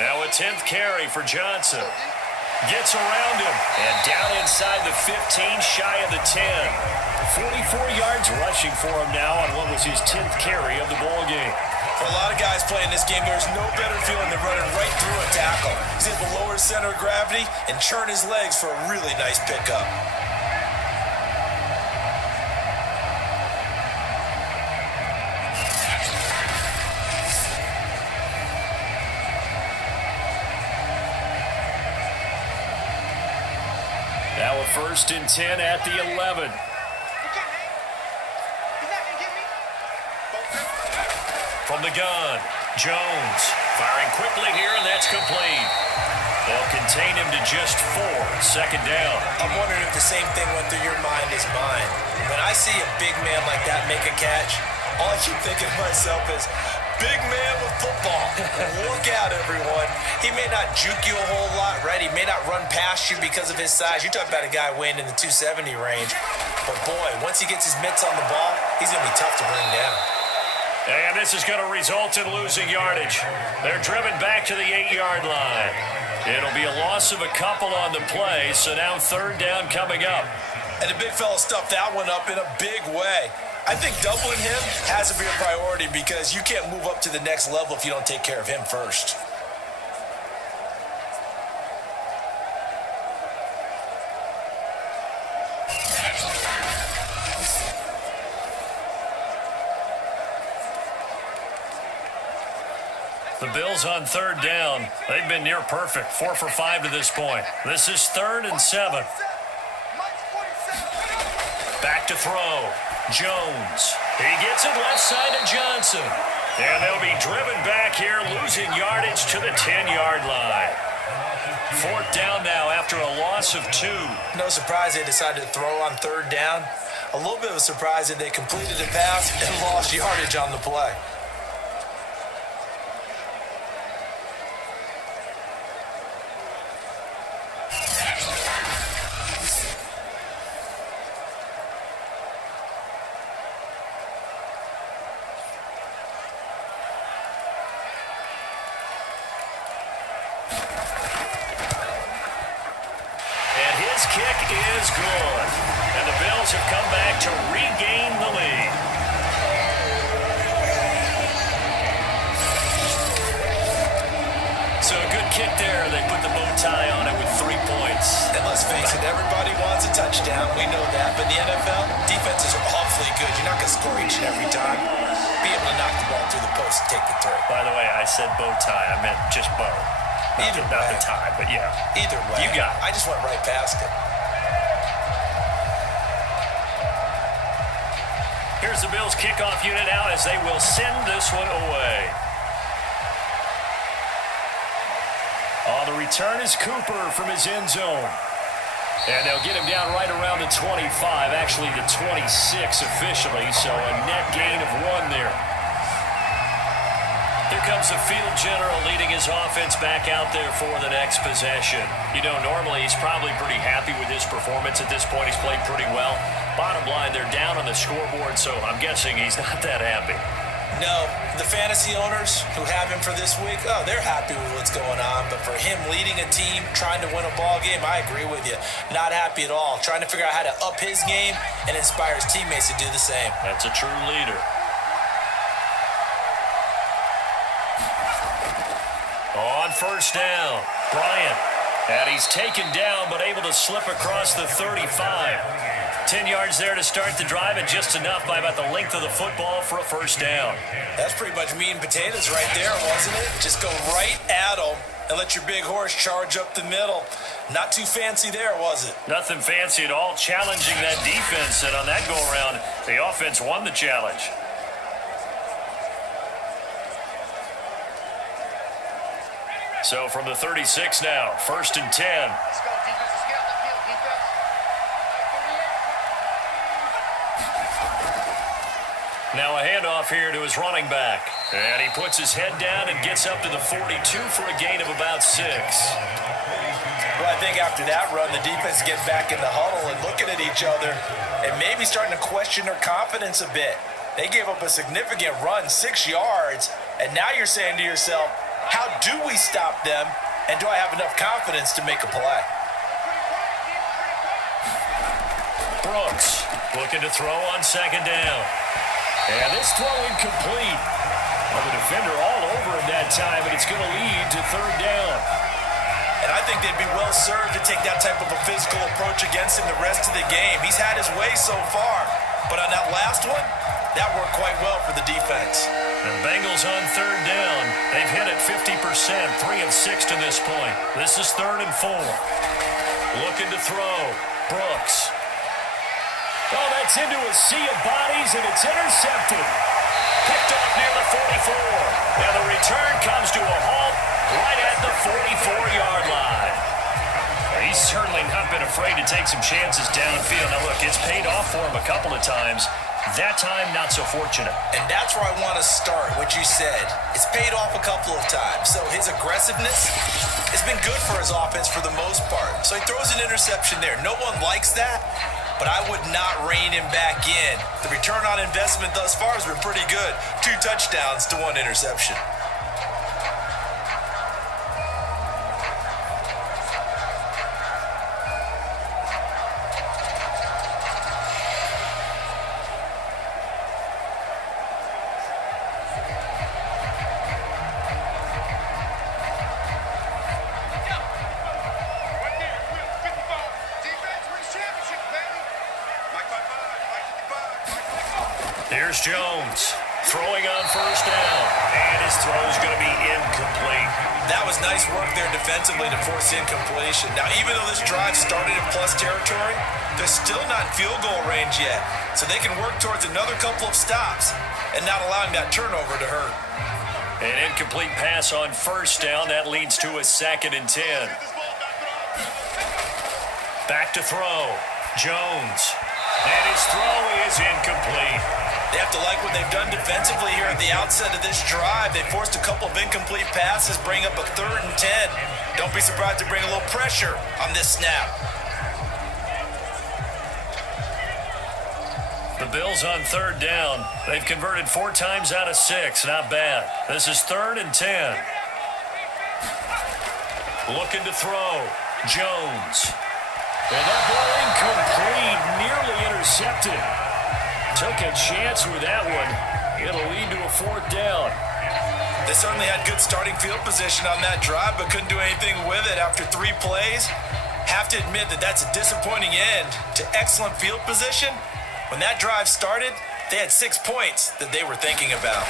Now a 10th carry for Johnson. Gets around him and down inside the 15, shy of the 10. 44 yards rushing for him now on what was his 10th carry of the ball game. For a lot of guys playing this game, there's no better feeling than running right through a tackle. He's able to lower center of gravity and churn his legs for a really nice pickup. Now a 1st and 10 at the 11. From the gun, Jones firing quickly here, and that's complete. They'll contain him to just 4, 2nd down. I'm wondering if the same thing went through your mind as mine. When I see a big man like that make a catch, all I keep thinking to myself is, big man with football. Look out, everyone. He may not juke you a whole lot, right? He may not run past you because of his size. You talk about a guy weighing in the 270 range. But boy, once he gets his mitts on the ball, he's going to be tough to bring down. And this is going to result in losing yardage. They're driven back to the 8-yard line. It'll be a loss of a couple on the play, so now 3rd down coming up. And the big fella stuffed that one up in a big way. I think doubling him has to be a priority because you can't move up to the next level if you don't take care of him first. The Bills on 3rd down. They've been near perfect, 4 for 5 to this point. This is 3rd and 7. Back to throw. Jones. He gets it left side to Johnson. And they'll be driven back here, losing yardage to the 10-yard line. 4th down now after a loss of 2. No surprise they decided to throw on 3rd down. A little bit of a surprise that they completed the pass and lost yardage on the play. Kick is good. And the Bills have come back to regain the lead. So a good kick there. They put the bow tie on it with 3 points. And let's face it, everybody wants a touchdown. We know that. But in the NFL, defenses are awfully good. You're not going to score each and every time. Be able to knock the ball through the post and take the throw. By the way, I said bow tie. I meant just bow. Either Not way. the time, but yeah. Either way. You got it. I just went right past it. Here's the Bills kickoff unit out as they will send this one away. On the return is Cooper from his end zone. And they'll get him down right around the 25, actually the 26 officially, so a net gain of 1 there. Here comes the field general leading his offense back out there for the next possession. You know, normally he's probably pretty happy with his performance at this point. He's played pretty well. Bottom line, they're down on the scoreboard, so I'm guessing he's not that happy. No, the fantasy owners who have him for this week, oh, they're happy with what's going on. But for him leading a team, trying to win a ball game, I agree with you. Not happy at all. Trying to figure out how to up his game and inspire his teammates to do the same. That's a true leader. On first down, Bryant. And he's taken down, but able to slip across the 35. 10 yards there to start the drive, and just enough by about the length of the football for a first down. That's pretty much meat and potatoes right there, wasn't it? Just go right at them and let your big horse charge up the middle. Not too fancy there, was it? Nothing fancy at all, challenging that defense, and on that go-around, the offense won the challenge. So from the 36 now, 1st and 10. Let's go, defense. Let's get out the field, defense. Now a handoff here to his running back. And he puts his head down and gets up to the 42 for a gain of about 6. Well, I think after that run, the defense get back in the huddle and looking at each other and maybe starting to question their confidence a bit. They gave up a significant run, 6 yards, and now you're saying to yourself, how do we stop them, and do I have enough confidence to make a play? Brooks looking to throw on 2nd down. And this throw incomplete. Well, the defender all over him that time, and it's going to lead to 3rd down. And I think they'd be well served to take that type of a physical approach against him the rest of the game. He's had his way so far, but on that last one, that worked quite well for the defense. The Bengals on 3rd down. They've hit it 50%, 3 of 6 to this point. This is 3rd and 4. Looking to throw. Brooks. Oh, that's into a sea of bodies, and it's intercepted. Picked off near the 44. Now the return comes to a halt right at the 44-yard line. He's certainly not been afraid to take some chances downfield. Now, look, it's paid off for him a couple of times. That time, not so fortunate. And that's where I want to start, what you said. It's paid off a couple of times. So his aggressiveness has been good for his offense for the most part. So he throws an interception there. No one likes that, but I would not rein him back in. The return on investment thus far has been pretty good. 2 touchdowns to 1 interception. Here's Jones throwing on 1st down, and his throw is going to be incomplete. That was nice work there defensively to force incompletion. Now, even though this drive started in plus territory, they're still not in field goal range yet. So they can work towards another couple of stops and not allowing that turnover to hurt. An incomplete pass on 1st down. That leads to a 2nd and 10. Back to throw. Jones. And his throw is incomplete. They have to like what they've done defensively here at the outset of this drive. They forced a couple of incomplete passes, bring up a 3rd and 10. Don't be surprised to bring a little pressure on this snap. The Bills on 3rd down. They've converted 4 times out of 6. Not bad. This is 3rd and 10. Looking to throw. Jones. And that ball incomplete. Nearly intercepted. Took a chance with that one. It'll lead to a 4th down. They certainly had good starting field position on that drive, but couldn't do anything with it after 3 plays. Have to admit that that's a disappointing end to excellent field position. When that drive started, they had 6 points that they were thinking about.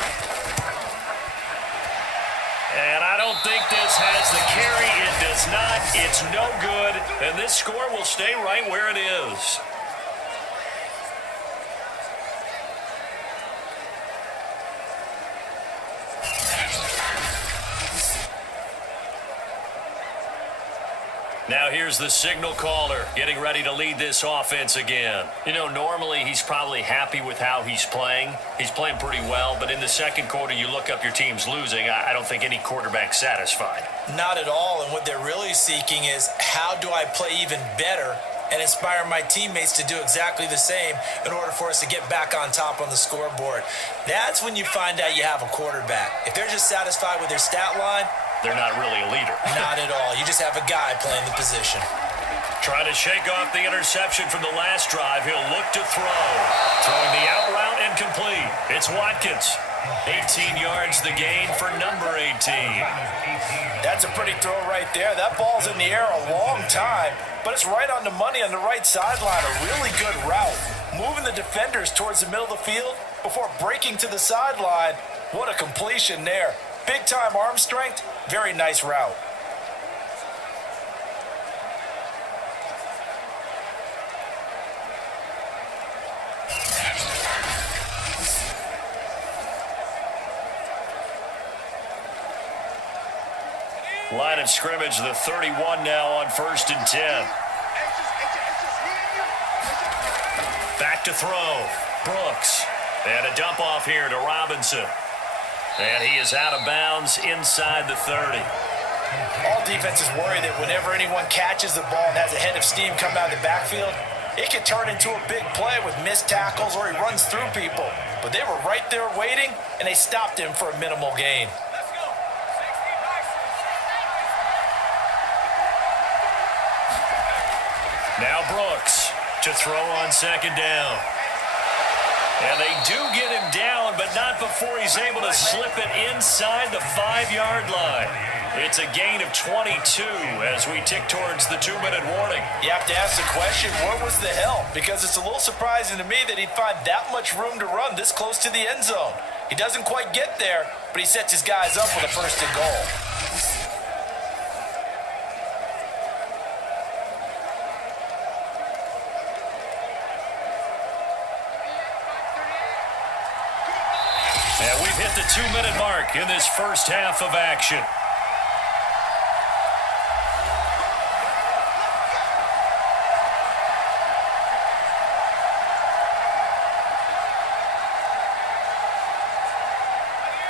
And I don't think this has the carry not. It's no good. And this score will stay right where it is. Now here's the signal caller getting ready to lead this offense again. You know, normally he's probably happy with how he's playing. He's playing pretty well, but in the second quarter, you look up your team's losing. I don't think any quarterback's satisfied. Not at all, and what they're really seeking is how do I play even better and inspire my teammates to do exactly the same in order for us to get back on top on the scoreboard. That's when you find out you have a quarterback. If they're just satisfied with their stat line, they're not really a leader. Not at all. You just have a guy playing the position. Trying to shake off the interception from the last drive. He'll look to throw. Throwing the out route incomplete. It's Watkins. 18 yards the gain for number 18. That's a pretty throw right there. That ball's in the air a long time, but it's right on the money on the right sideline. A really good route. Moving the defenders towards the middle of the field before breaking to the sideline. What a completion there. Big-time arm strength. Very nice route. Line of scrimmage, the 31 now on 1st and 10. Back to throw. Brooks. And a dump off here to Robinson. And he is out of bounds inside the 30. All defenses worry that whenever anyone catches the ball and has a head of steam come out of the backfield, it can turn into a big play with missed tackles or he runs through people. But they were right there waiting, and they stopped him for a minimal gain. Now Brooks to throw on 2nd down. And they do get him down, but not before he's able to slip it inside the 5-yard line. It's a gain of 22 as we tick towards the 2-minute warning. You have to ask the question, where was the help? Because it's a little surprising to me that he'd find that much room to run this close to the end zone. He doesn't quite get there, but he sets his guys up with a 1st and goal. And we've hit the 2-minute mark in this first half of action.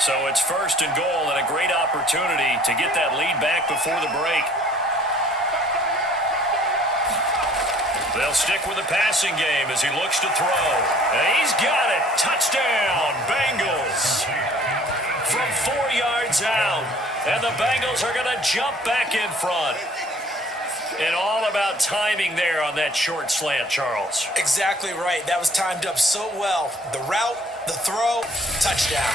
So it's 1st and goal and a great opportunity to get that lead back before the break. They'll stick with the passing game as he looks to throw. And he's got it. Touchdown, Bengals. From 4 yards out. And the Bengals are going to jump back in front. And all about timing there on that short slant, Charles. Exactly right. That was timed up so well. The route, the throw, touchdown.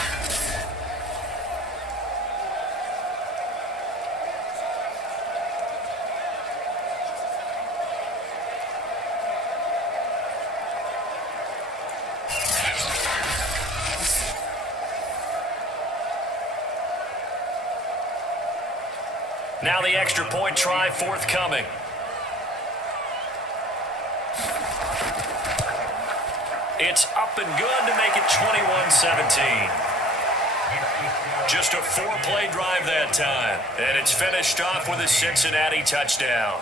Now the extra point try forthcoming. It's up and good to make it 21-17. Just a 4-play drive that time. And it's finished off with a Cincinnati touchdown.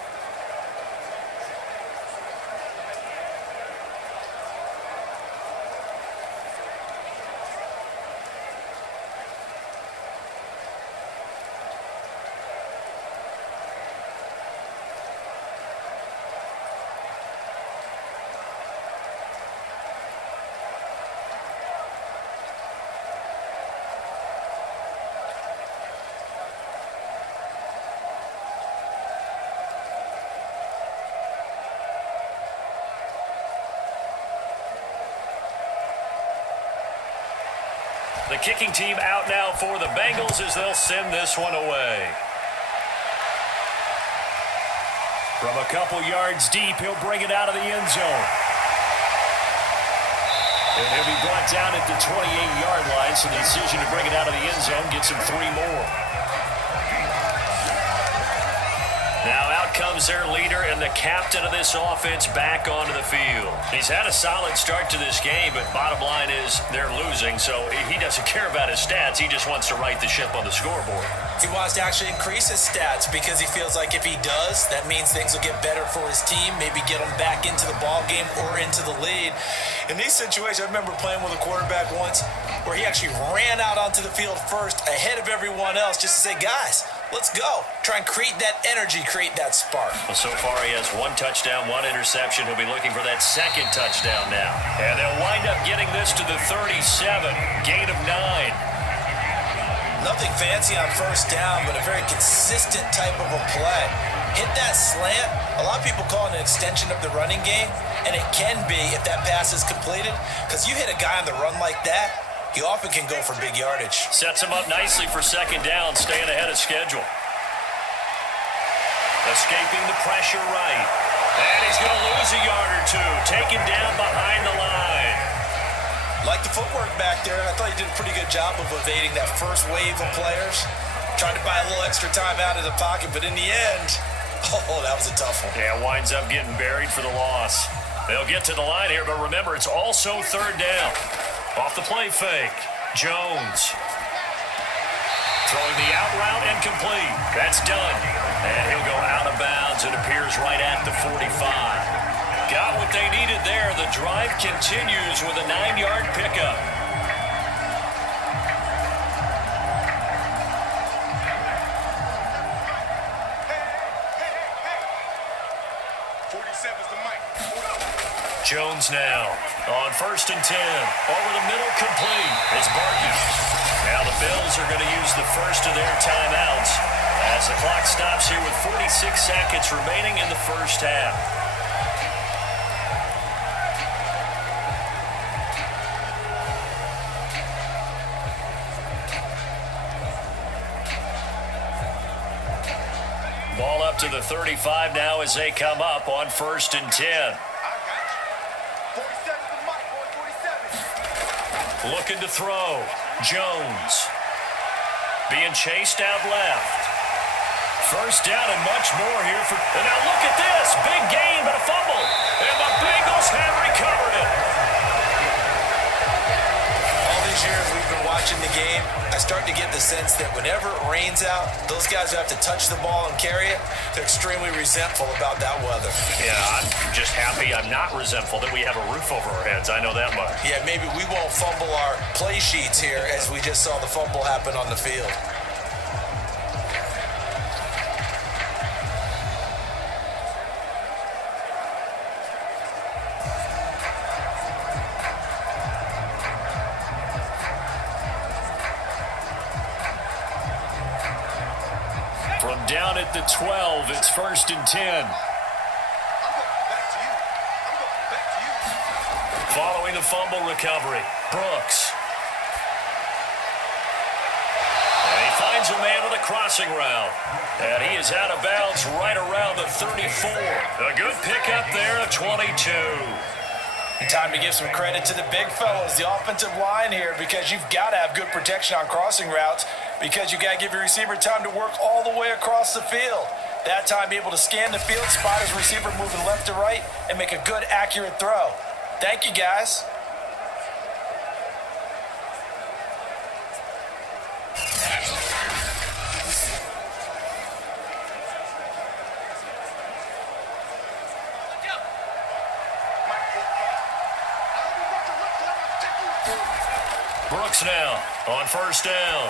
The kicking team out now for the Bengals as they'll send this one away. From a couple yards deep, he'll bring it out of the end zone. And he'll be brought down at the 28-yard line, so the decision to bring it out of the end zone gets him 3 more. comes their leader and the captain of this offense back onto the field. He's had a solid start to this game, but bottom line is they're losing, so he doesn't care about his stats. He just wants to right the ship on the scoreboard. He wants to actually increase his stats because he feels like if he does, that means things will get better for his team, maybe get him back into the ball game or into the lead. In these situations, I remember playing with a quarterback once where he actually ran out onto the field first ahead of everyone else just to say, guys, let's go. Try and create that energy, create that spark. Well, so far he has 1 touchdown, 1 interception. He'll be looking for that second touchdown now. And they'll wind up getting this to the 37, gain of 9. Nothing fancy on first down, but a very consistent type of a play. Hit that slant. A lot of people call it an extension of the running game, and it can be if that pass is completed, because you hit a guy on the run like that, he often can go for big yardage. Sets him up nicely for second down, staying ahead of schedule. Escaping the pressure right. And he's going to lose a yard or two, taken down behind the line. Like the footwork back there, I thought he did a pretty good job of evading that first wave of players. Tried to buy a little extra time out of the pocket, but in the end, that was a tough one. Yeah, winds up getting buried for the loss. They'll get to the line here, but remember, it's also third down. Off the play fake, Jones. Throwing the out route and complete. That's done. And he'll go out of bounds. It appears right at the 45. Got what they needed there. The drive continues with a 9-yard pickup. Jones now on 1st and 10. Over the middle, complete. It's Barton. Now the Bills are going to use the first of their timeouts as the clock stops here with 46 seconds remaining in the first half. Ball up to the 35 now as they come up on 1st and 10. Looking to throw. Jones. Being chased out left. First down and much more here for... And now look at this. Big gain, but a fumble. And the Bengals have recovered it. All these years we've been watching the game, I start to get the sense that whenever it rains out, those guys who have to touch the ball and carry it, they're extremely resentful about that weather. Yeah, I'm just happy I'm not resentful that we have a roof over our heads. I know that much. Yeah, maybe we won't fumble our play sheets here as we just saw the fumble happen on the field. From down at the 12, it's 1st and 10. Following the fumble recovery, Brooks. And he finds a man with a crossing route. And he is out of bounds right around the 34. A good pickup there of 22. Time to give some credit to the big fellas, the offensive line here, because you've got to have good protection on crossing routes because you got to give your receiver time to work all the way across the field. That time, be able to scan the field, spot his receiver moving left to right, and make a good, accurate throw. Thank you, guys. Brooks now on 1st down.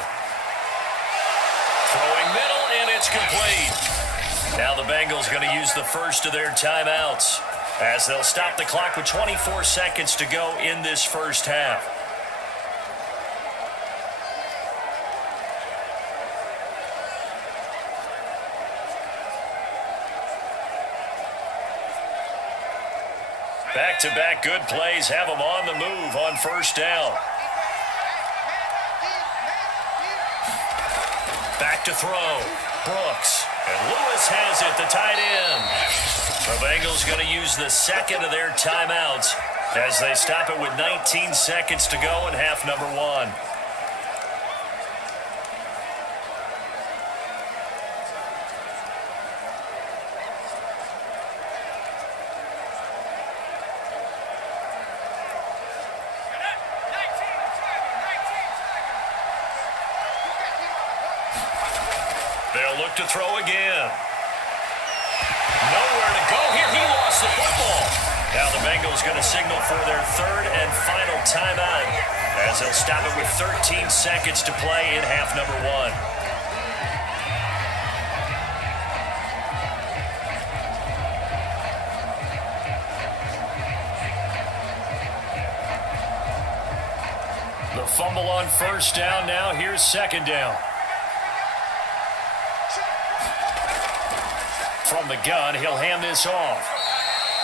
Throwing middle, and it's complete. Now the Bengals going to use the first of their timeouts as they'll stop the clock with 24 seconds to go in this first half. Back-to-back good plays have them on the move on 1st down. Back to throw. Brooks. And Lewis has it, the tight end. The Bengals going to use the second of their timeouts as they stop it with 19 seconds to go in half number 1. look to throw again. Nowhere to go here. He lost the football. Now the Bengals going to signal for their third and final timeout as they'll stop it with 13 seconds to play in half number one. The fumble on first down now. Here's second down. From the gun, he'll hand this off.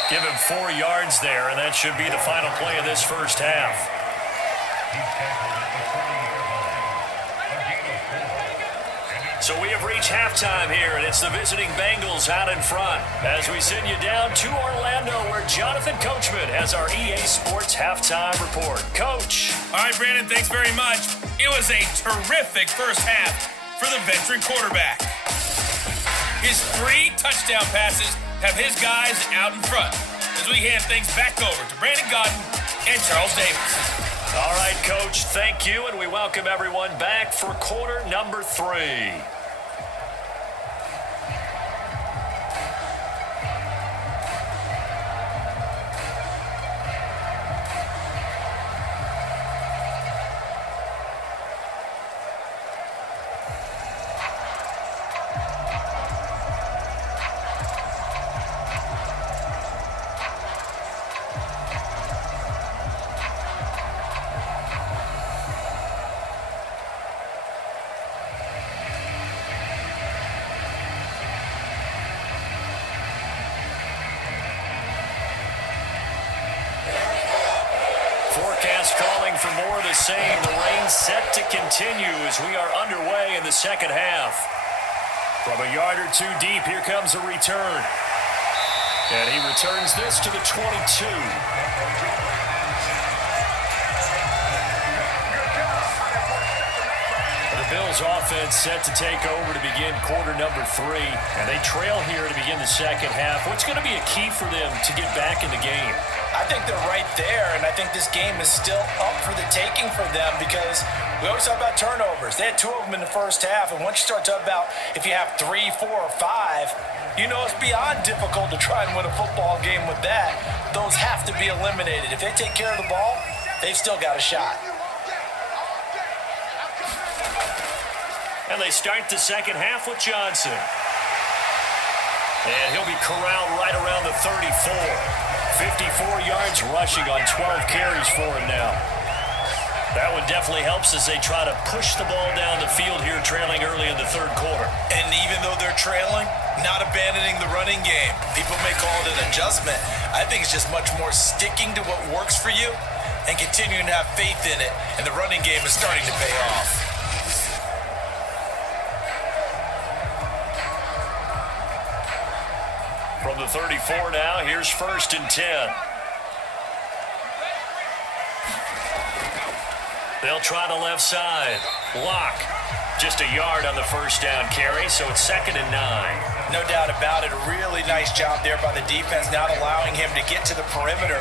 Give him 4 yards there, and that should be the final play of this first half. So we have reached halftime here, and it's the visiting Bengals out in front as we send you down to Orlando, where Jonathan Coachman has our EA Sports halftime report. Coach. All right, Brandon, thanks very much. It was a terrific first half for the veteran quarterback. His 3 touchdown passes have his guys out in front as we hand things back over to Brandon Godden and Charles Davis. All right, Coach, thank you, and we welcome everyone back for quarter number 3. Forecast calling for more of the same. The rain set to continue as we are underway in the second half. From a yard or 2 deep, here comes a return. And he returns this to the 22. The Bills offense set to take over to begin quarter number 3. And they trail here to begin the second half. What's going to be a key for them to get back in the game? I think they're right there, and I think this game is still up for the taking for them because we always talk about turnovers. They had 2 of them in the first half, and once you start talking about if you have 3, 4, or 5, you know it's beyond difficult to try and win a football game with that. Those have to be eliminated. If they take care of the ball, they've still got a shot. And they start the second half with Johnson. And he'll be corralled right around the 34. 54 yards rushing on 12 carries for him now. That one definitely helps as they try to push the ball down the field here, trailing early in the third quarter. And even though they're trailing, not abandoning the running game. People may call it an adjustment. I think it's just much more sticking to what works for you and continuing to have faith in it. And the running game is starting to pay off. From the 34 now, here's first and 10. They'll try the left side. Lock. Just a yard on the first down carry, so it's second and 9. No doubt about it. A really nice job there by the defense, not allowing him to get to the perimeter.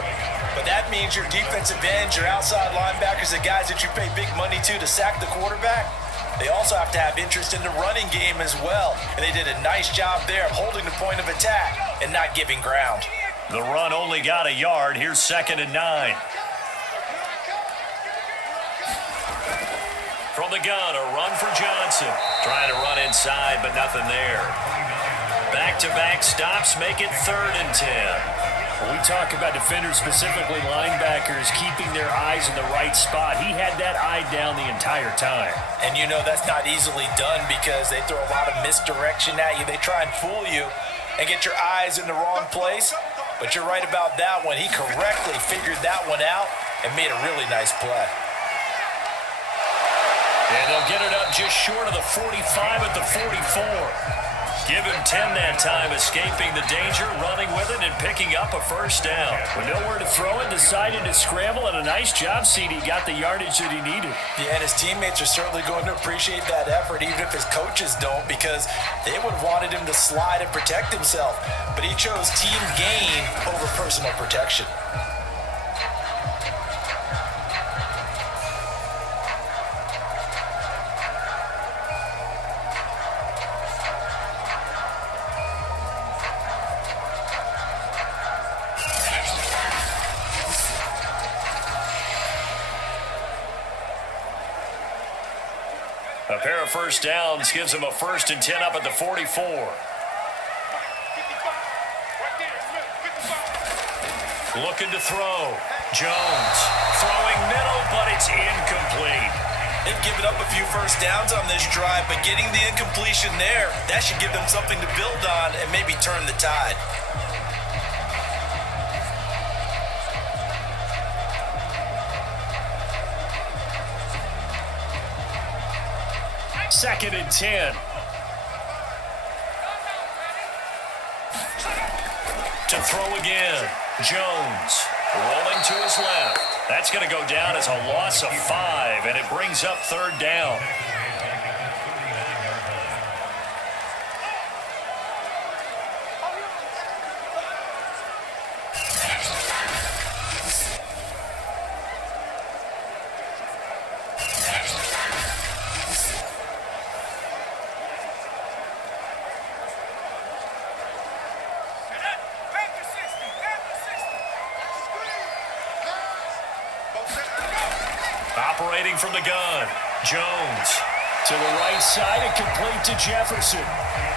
But that means your defensive ends, your outside linebackers, the guys that you pay big money to sack the quarterback, they also have to have interest in the running game as well. And they did a nice job there of holding the point of attack and not giving ground. The run only got a yard. Here's second and 9. From the gun, a run for Johnson. Trying to run inside, but nothing there. Back-to-back stops make it third and 10. When we talk about defenders, specifically linebackers, keeping their eyes in the right spot, he had that eye down the entire time. And you know that's not easily done because they throw a lot of misdirection at you. They try and fool you and get your eyes in the wrong place. But you're right about that one. He correctly figured that one out and made a really nice play. And they'll get it up just short of the 45 at the 44. Give him 10 that time, escaping the danger, running with it, and picking up a first down. With nowhere to throw it, decided to scramble, and a nice job, CD. Got the yardage that he needed. Yeah, and his teammates are certainly going to appreciate that effort, even if his coaches don't, because they would have wanted him to slide and protect himself. But he chose team gain over personal protection. A pair of first downs gives them a 1st and 10 up at the 44. Looking to throw. Jones throwing middle, but it's incomplete. They've given up a few first downs on this drive, but getting the incompletion there, that should give them something to build on and maybe turn the tide. Second and 10. To throw again. Jones rolling to his left. That's going to go down as a loss of 5, and it brings up 3rd down. Operating from the gun, Jones to the right side and complete to Jefferson.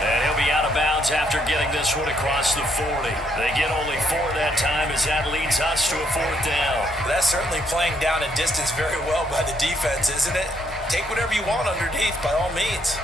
And he'll be out of bounds after getting this one across the 40. They get only 4 that time as that leads us to a 4th down. That's certainly playing down and distance very well by the defense, isn't it? Take whatever you want underneath by all means.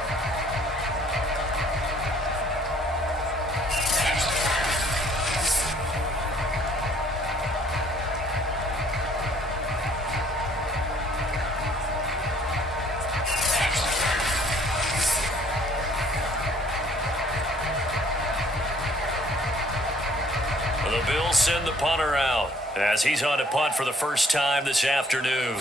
The Bills send the punter out as he's on to punt for the first time this afternoon.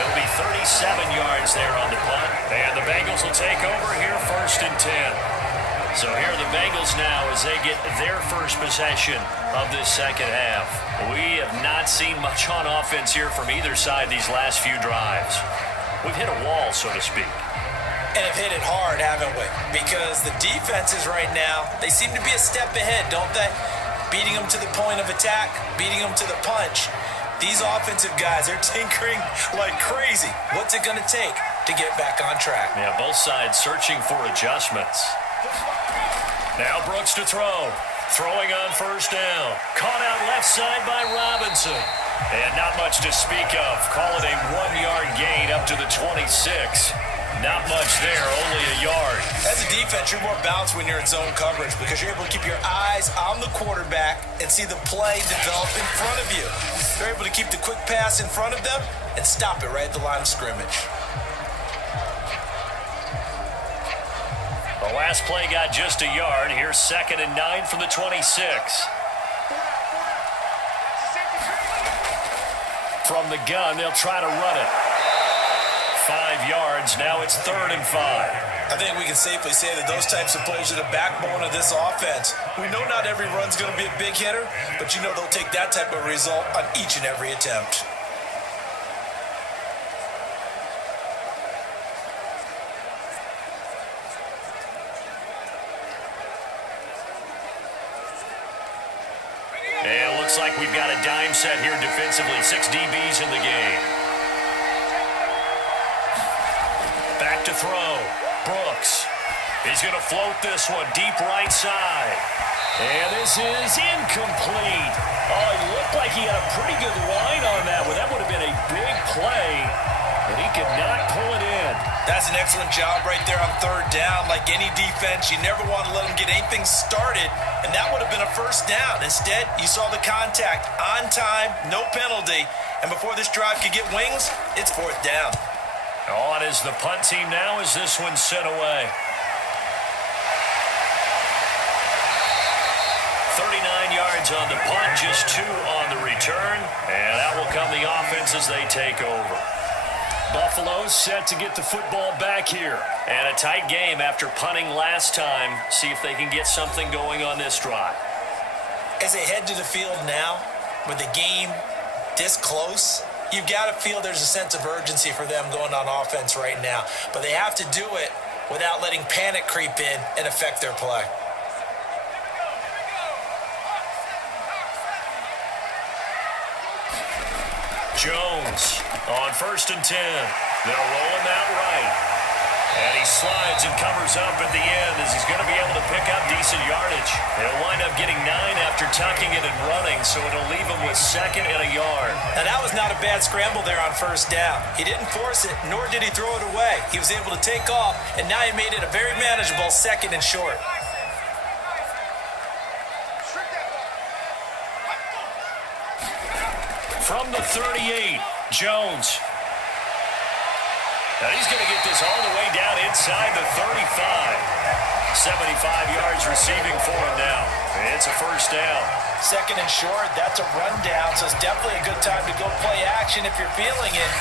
It'll be 37 yards there on the punt, and the Bengals will take over here 1st and 10. So here are the Bengals now as they get their first possession of this second half. We have not seen much on offense here from either side these last few drives. We've hit a wall, so to speak. And have hit it hard, haven't we? Because the defenses right now, they seem to be a step ahead, don't they? Beating them to the point of attack, beating them to the punch. These offensive guys are tinkering like crazy. What's it going to take to get back on track? Yeah, both sides searching for adjustments. Now Brooks to throw. Throwing on 1st down. Caught out left side by Robinson. And not much to speak of. Call it a 1-yard gain up to the 26. Not much there, only a yard. As a defense, you're more balanced when you're in zone coverage because you're able to keep your eyes on the quarterback and see the play develop in front of you. You're able to keep the quick pass in front of them and stop it right at the line of scrimmage. The last play got just a yard. Here's 2nd and 9 from the 26. From the gun, they'll try to run it. 5 yards. Now it's 3rd and 5. I think we can safely say that those types of plays are the backbone of this offense. We know not every run's going to be a big hitter, but you know they'll take that type of result on each and every attempt. And it looks like we've got a dime set here defensively. 6 DBs in the game. Back to throw. Brooks. He's going to float this one deep right side. And this is incomplete. Oh, it looked like he had a pretty good line on that one. That would have been a big play, but he could not pull it in. That's an excellent job right there on 3rd down. Like any defense, you never want to let them get anything started, and that would have been a 1st down. Instead, you saw the contact on time, no penalty, and before this drive could get wings, it's 4th down. On is the punt team now as this one's sent away. 39 yards on the punt, just 2 on the return, and that will come the offense as they take over. Buffalo set to get the football back here. And a tight game after punting last time. See if they can get something going on this drive. As they head to the field now, with the game this close, you've got to feel there's a sense of urgency for them going on offense right now. But they have to do it without letting panic creep in and affect their play. Jones on 1st and 10. They'll roll him out right. And he slides and covers up at the end as he's going to be able to pick up decent yardage. He'll wind up getting 9 after tucking it and running, so it'll leave him with 2nd and a yard. Now, that was not a bad scramble there on 1st down. He didn't force it, nor did he throw it away. He was able to take off, and now he made it a very manageable 2nd and short. From the 38, Jones. Now he's going to get this all the way down inside the 35. 75 yards receiving for him now. It's a 1st down. 2nd and short, that's a rundown, so it's definitely a good time to go play action if you're feeling it.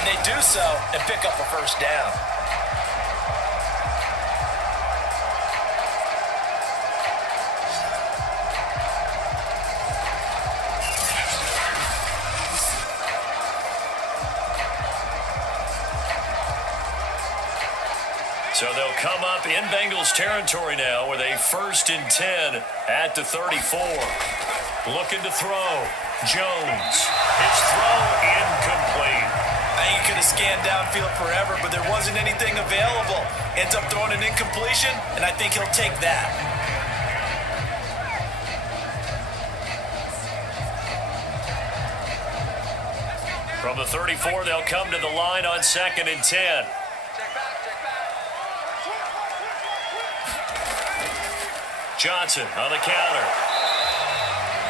And they do so and pick up a 1st down. So they'll come up in Bengals territory now with a 1st and 10 at the 34. Looking to throw. Jones. His throw incomplete. I think he could have scanned downfield forever, but there wasn't anything available. Ends up throwing an incompletion, and I think he'll take that. From the 34, they'll come to the line on 2nd and 10. Johnson on the counter.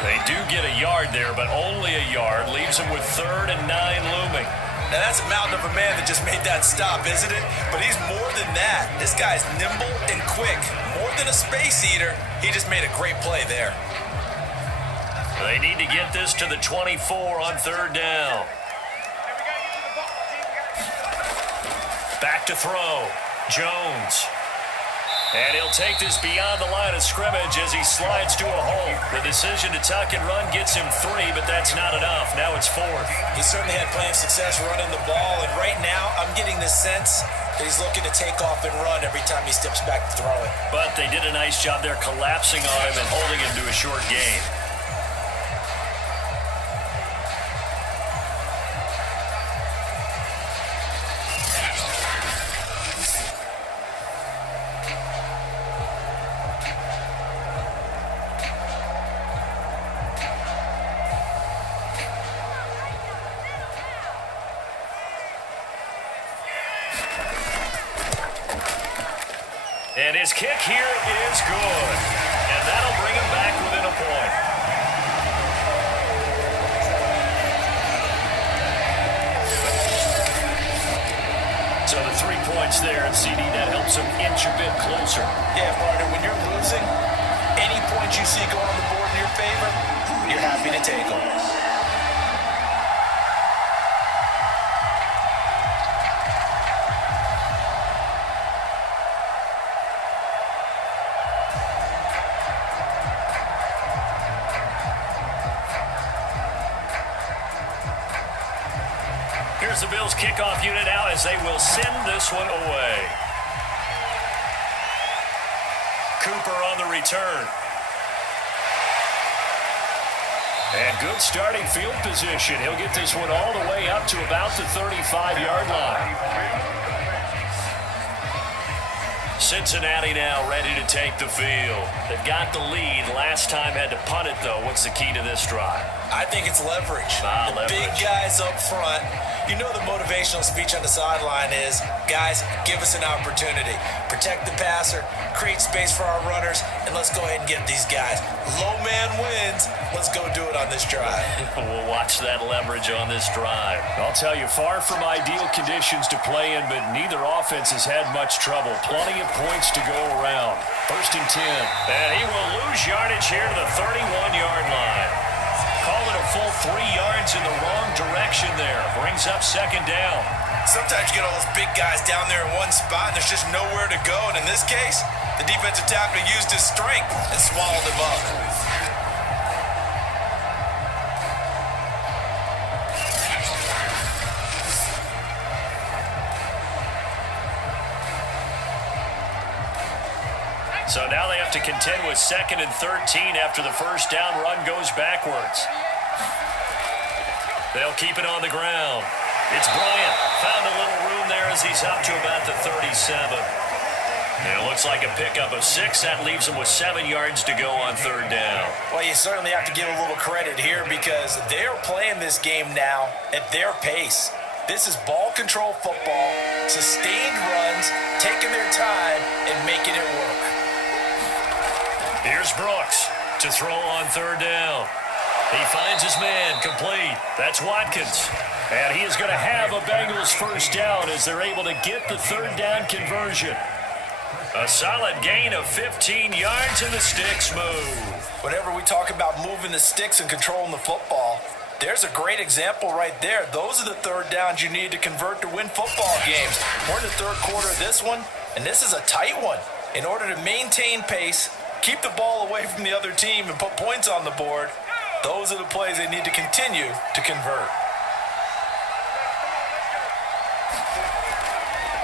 They do get a yard there, but only a yard. Leaves them with 3rd and 9 looming. Now, that's a mountain of a man that just made that stop, isn't it? But he's more than that. This guy's nimble and quick. More than a space eater. He just made a great play there. They need to get this to the 24 on 3rd down. Back to throw. Jones. And he'll take this beyond the line of scrimmage as he slides to a hole. The decision to tuck and run gets him 3, but that's not enough. Now it's 4th. He certainly had plenty of success running the ball, and right now I'm getting the sense that he's looking to take off and run every time he steps back to throw it. But they did a nice job there collapsing on him and holding him to a short gain. And his kick here is good. And that'll bring him back within a point. So the 3 points there, and CD, that helps him inch a bit closer. Yeah, partner, when you're losing, any points you see going on the board in your favor, you're happy to take them. Here's the Bills kickoff unit now as they will send this one away. Cooper on the return. And good starting field position. He'll get this one all the way up to about the 35-yard line. Cincinnati now ready to take the field. They've got the lead. Last time had to punt it, though. What's the key to this drive? I think it's leverage. Leverage. Big guys up front. You know the motivational speech on the sideline is, guys, give us an opportunity. Protect the passer, create space for our runners, and let's go ahead and get these guys. Low man wins. Let's go do it on this drive. We'll watch that leverage on this drive. I'll tell you, far from ideal conditions to play in, but neither offense has had much trouble. Plenty of points to go around. 1st and 10. And he will lose yardage here to the 31-yard line. Call it a full 3 yards in the wrong direction there. Brings up 2nd down. Sometimes you get all those big guys down there in one spot and there's just nowhere to go. And in this case, the defensive tackle used his strength and swallowed him up. So now they have to contend with 2nd and 13 after the 1st down run goes backwards. They'll keep it on the ground. It's Bryant. Found a little room there as he's up to about the 37. And it looks like a pickup of 6. That leaves him with 7 yards to go on third down. Well, you certainly have to give a little credit here because they're playing this game now at their pace. This is ball control football, sustained runs, taking their time and making it work. Here's Brooks to throw on third down. He finds his man complete. That's Watkins. And he is going to have a Bengals first down as they're able to get the third down conversion. A solid gain of 15 yards and the sticks move. Whenever we talk about moving the sticks and controlling the football, there's a great example right there. Those are the third downs you need to convert to win football games. We're in the third quarter of this one, and this is a tight one. In order to maintain pace, keep the ball away from the other team, and put points on the board, those are the plays they need to continue to convert.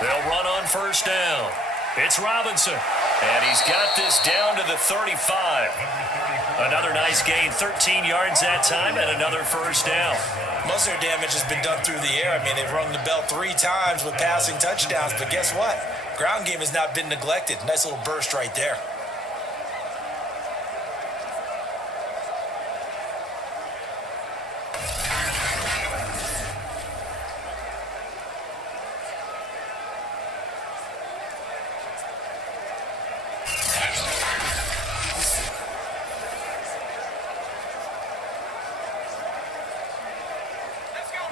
They'll run on first down. It's Robinson, and he's got this down to the 35. Another nice gain, 13 yards that time, and another first down. Most of their damage has been done through the air. I mean, they've rung the bell 3 times with passing touchdowns, but guess what? Ground game has not been neglected. Nice little burst right there.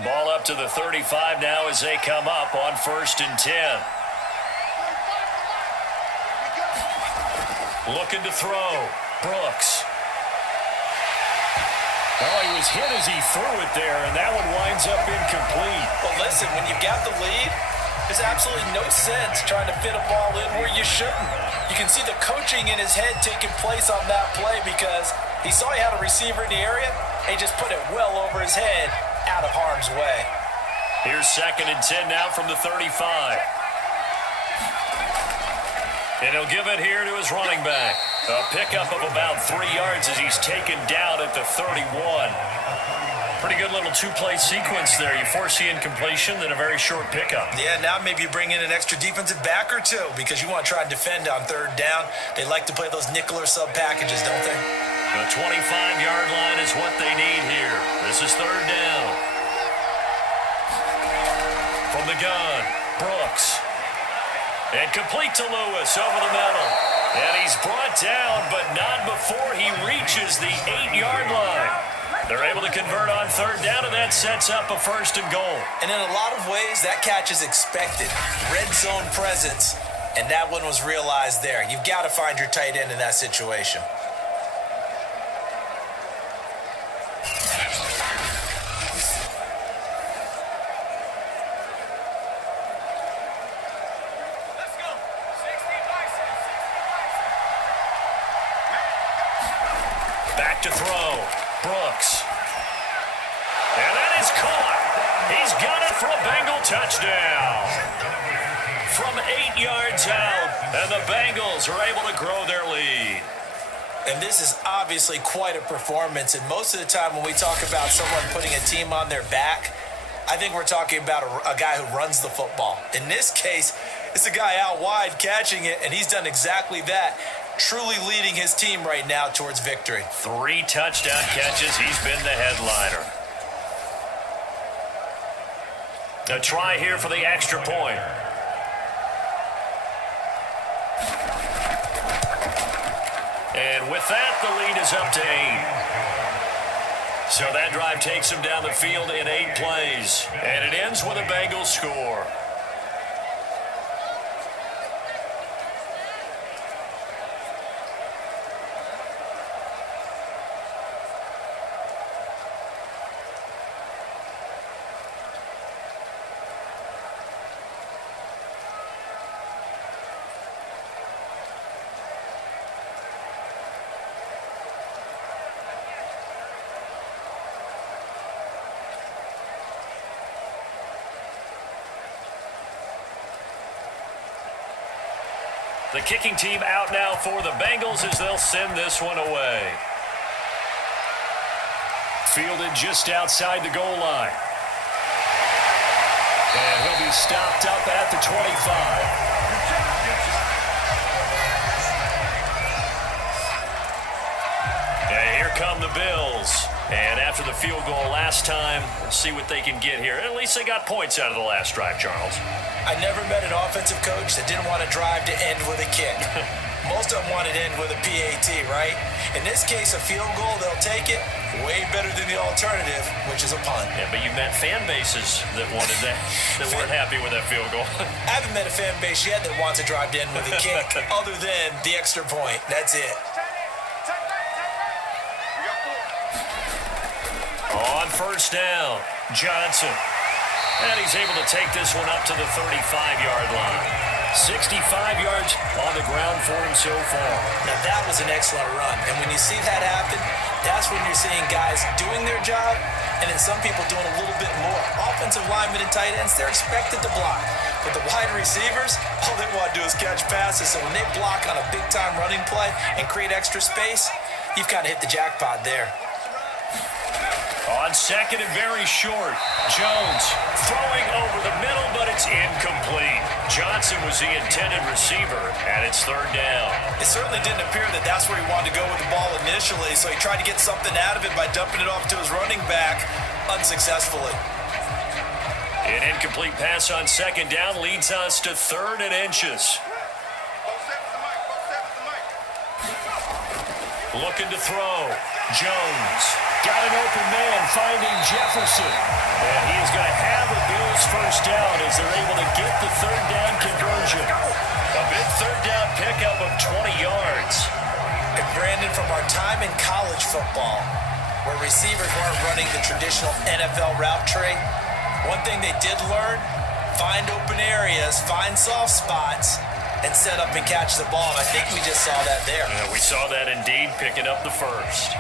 Ball up to the 35 now as they come up on 1st and 10. Looking to throw. Brooks. Oh, he was hit as he threw it there, and that one winds up incomplete. Well, listen, when you've got the lead, there's absolutely no sense trying to fit a ball in where you shouldn't. You can see the coaching in his head taking place on that play because he saw he had a receiver in the area, and he just put it well over his head, out of harm's way. Here's 2nd and 10 now from the 35. And he'll give it here to his running back. A pickup of about 3 yards as he's taken down at the 31. Pretty good little 2-play sequence there. You foresee incompletion, then a very short pickup. Yeah, now maybe you bring in an extra defensive back or two because you want to try and defend on third down. They like to play those nickel or sub packages, don't they? The 25-yard line is what they need here. This is third down. From the gun, Brooks. And complete to Lewis over the middle. And he's brought down, but not before he reaches the 8-yard line. They're able to convert on third down, and that sets up a 1st and goal. And in a lot of ways, that catch is expected. Red zone presence, and that one was realized there. You've got to find your tight end in that situation. Back to throw. Brooks. And that is caught. He's got it for a Bengal touchdown. From 8 yards out, and the Bengals are able to grow their lead. And this is obviously quite a performance. And most of the time when we talk about someone putting a team on their back, I think we're talking about a guy who runs the football. In this case, it's a guy out wide catching it, and he's done exactly that. Truly leading his team right now towards victory. 3 touchdown catches. He's been the headliner. A try here for the extra point. And with that, the lead is up to 8. So that drive takes him down the field in 8 plays. And it ends with a Bengals score. The kicking team out now for the Bengals as they'll send this one away. Fielded just outside the goal line. And he'll be stopped up at the 25. And here come the Bills. And after the field goal last time, we'll see what they can get here. At least they got points out of the last drive, Charles. I never met an offensive coach that didn't want to drive to end with a kick. Most of them wanted to end with a PAT, right? In this case, a field goal, they'll take it. Way better than the alternative, which is a punt. Yeah, but you met fan bases that wanted that, that weren't happy with that field goal. I haven't met a fan base yet that wants to drive to end with a kick other than the extra point. That's it. On first down, Johnson. And he's able to take this one up to the 35-yard line. 65 yards on the ground for him so far. Now that was an excellent run. And when you see that happen, that's when you're seeing guys doing their job and then some people doing a little bit more. Offensive linemen and tight ends, they're expected to block. But the wide receivers, all they want to do is catch passes. So when they block on a big-time running play and create extra space, you've kind of hit the jackpot there. On second and very short, Jones throwing over the middle, but it's incomplete. Johnson was the intended receiver, and it's third down. It certainly didn't appear that that's where he wanted to go with the ball initially, so he tried to get something out of it by dumping it off to his running back unsuccessfully. An incomplete pass on second down leads us to third and inches. Looking to throw. Jones got an open man finding Jefferson. And he is going to have a Bills first down as they're able to get the third down conversion. A big third down pickup of 20 yards. And Brandon, from our time in college football, where receivers weren't running the traditional NFL route tree, one thing they did learn, find open areas, find soft spots, and set up and catch the ball. I think we just saw that there. We saw that indeed, picking up the first.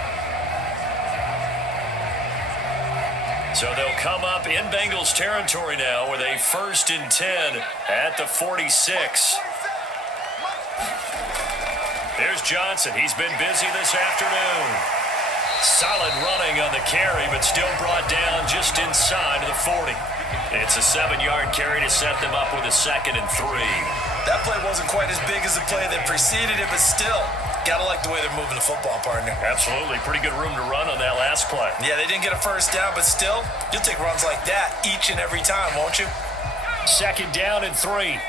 So they'll come up in Bengals territory now with a 1st and 10 at the 46. There's Johnson. He's been busy this afternoon. Solid running on the carry, but still brought down just inside of the 40. It's a 7-yard carry to set them up with a 2nd and 3. That play wasn't quite as big as the play that preceded it, but still, gotta like the way they're moving the football, partner. Absolutely. Pretty good room to run on that last play. Yeah, they didn't get a first down, but still, you'll take runs like that each and every time, won't you? 2nd down and 3. And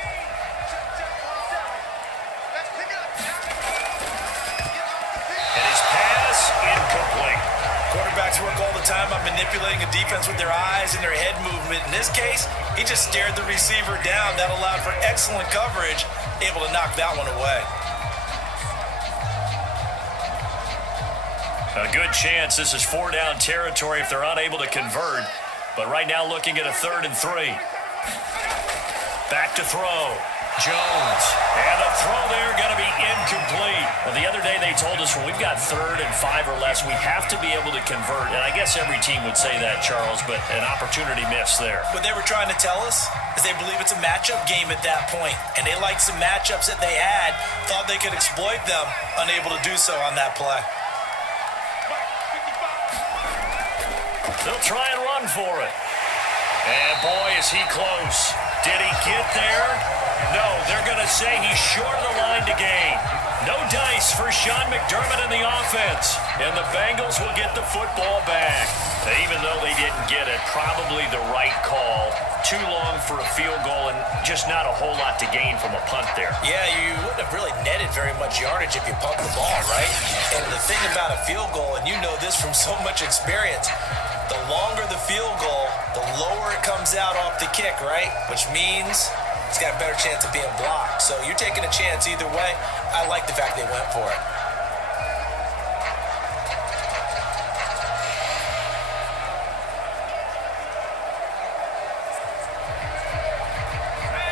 his pass incomplete. Quarterbacks work all the time on manipulating a defense with their eyes and their head movement. In this case, he just stared the receiver down. That allowed for excellent coverage, able to knock that one away. A good chance this is 4-down territory if they're unable to convert. But right now looking at a 3rd and 3. Back to throw. Jones. And the throw there going to be incomplete. Well, the other day they told us when we've got 3rd and 5 or less, we have to be able to convert. And I guess every team would say that, Charles, but an opportunity missed there. What they were trying to tell us is they believe it's a matchup game at that point. And they liked some matchups that they had, thought they could exploit them, unable to do so on that play. They'll try and run for it. And boy, is he close. Did he get there? No, they're going to say he's short of the line to gain. No dice for Sean McDermott in the offense. And the Bengals will get the football back. Even though they didn't get it, probably the right call. Too long for a field goal and just not a whole lot to gain from a punt there. Yeah, you wouldn't have really netted very much yardage if you pumped the ball, right? And the thing about a field goal, and you know this from so much experience, the longer the field goal, the lower it comes out off the kick, right? Which means it's got a better chance of being blocked. So you're taking a chance either way. I like the fact they went for it.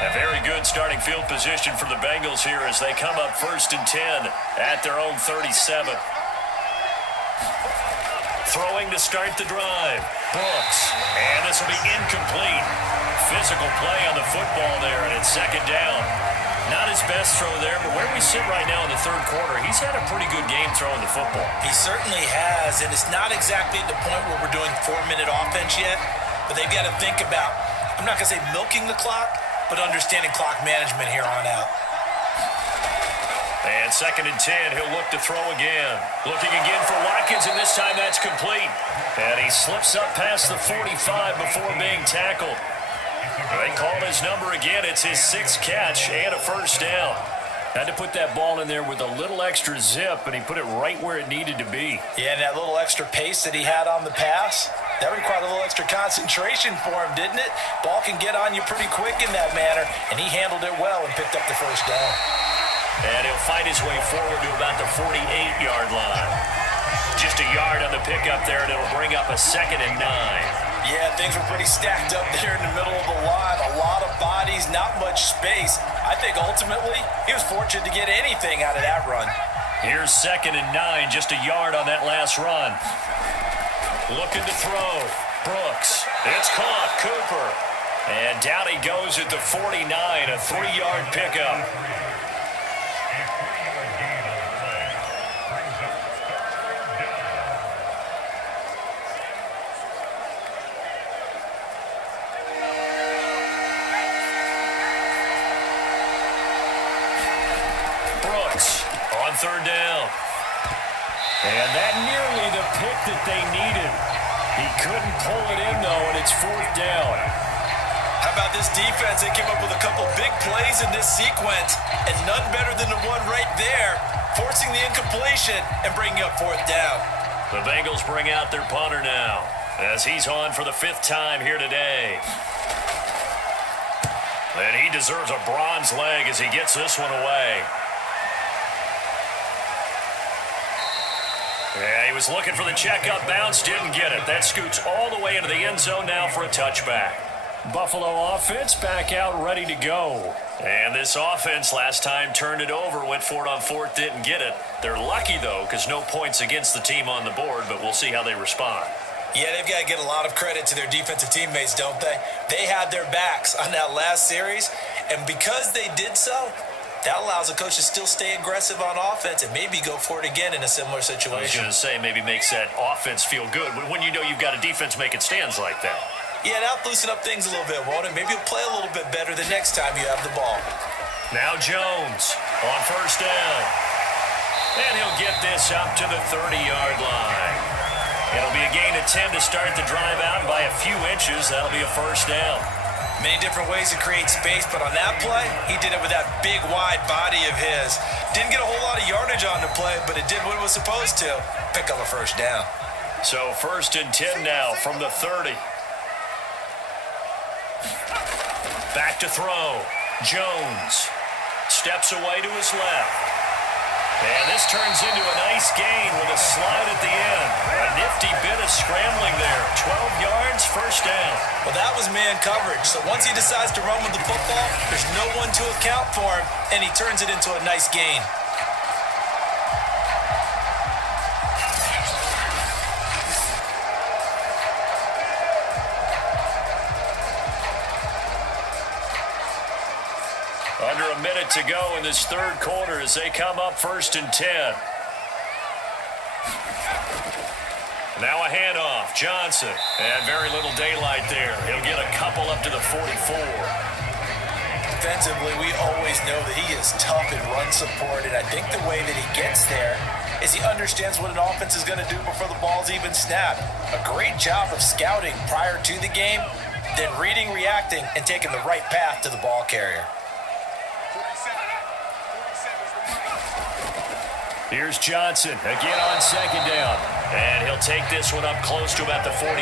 A very good starting field position for the Bengals here as they come up 1st and 10 at their own 37. Throwing to start the drive. Brooks. And this will be incomplete. Physical play on the football there, and it's 2nd down. Not his best throw there, but where we sit right now in the third quarter, he's had a pretty good game throwing the football. He certainly has, and it's not exactly at the point where we're doing 4-minute offense yet, but they've got to think about, I'm not going to say milking the clock, but understanding clock management here on out. And 2nd and 10, he'll look to throw again. Looking again for Watkins, and this time that's complete. And he slips up past the 45 before being tackled. They called his number again. It's his 6th catch and a first down. Had to put that ball in there with a little extra zip, and he put it right where it needed to be. Yeah, and that little extra pace that he had on the pass, that required a little extra concentration for him, didn't it? Ball can get on you pretty quick in that manner, and he handled it well and picked up the first down. And he'll fight his way forward to about the 48-yard line. Just a yard on the pickup there, and it'll bring up a 2nd and 9. Yeah, things were pretty stacked up there in the middle of the line. A lot of bodies, not much space. I think ultimately he was fortunate to get anything out of that run. Here's 2nd and 9, just a yard on that last run. Looking to throw. Brooks. It's caught. Cooper. And down he goes at the 49, a 3-yard pickup. On 3rd down. And that nearly the pick that they needed. He couldn't pull it in, though, and it's 4th down. How about this defense? They came up with a couple big plays in this sequence, and none better than the one right there, forcing the incompletion and bringing up 4th down. The Bengals bring out their punter now, as he's on for the 5th time here today. And he deserves a bronze leg as he gets this one away. Yeah, he was looking for the checkup bounce, didn't get it. That scoots all the way into the end zone now for a touchback. Buffalo offense back out ready to go. And this offense last time turned it over, went for it on 4th, didn't get it. They're lucky, though, because no points against the team on the board, but we'll see how they respond. Yeah, they've got to get a lot of credit to their defensive teammates, don't they? They had their backs on that last series, and because they did so, that allows a coach to still stay aggressive on offense and maybe go for it again in a similar situation. I was going to say, maybe makes that offense feel good when you know you've got a defense making stands like that. Yeah, that'll loosen up things a little bit, won't it? Maybe you'll play a little bit better the next time you have the ball. Now Jones on 1st down. And he'll get this up to the 30-yard line. It'll be a gain of 10 to start the drive out, and by a few inches, that'll be a first down. Many different ways to create space, but on that play, he did it with that big, wide body of his. Didn't get a whole lot of yardage on the play, but it did what it was supposed to. Pick up a first down. So 1st and 10 now from the 30. Back to throw. Jones steps away to his left. And this turns into a nice gain with a slide at the end. A nifty bit of scrambling there. 12 yards, first down. Well, that was man coverage. So once he decides to run with the football, there's no one to account for him, and he turns it into a nice gain. Under a minute to go in this third quarter as they come up 1st and 10. Now a handoff. Johnson. And very little daylight there. He'll get a couple up to the 44. Defensively, we always know that he is tough in run support, and I think the way that he gets there is he understands what an offense is going to do before the ball's even snapped. A great job of scouting prior to the game, then reading, reacting, and taking the right path to the ball carrier. Here's Johnson again on 2nd down. And he'll take this one up close to about the 45.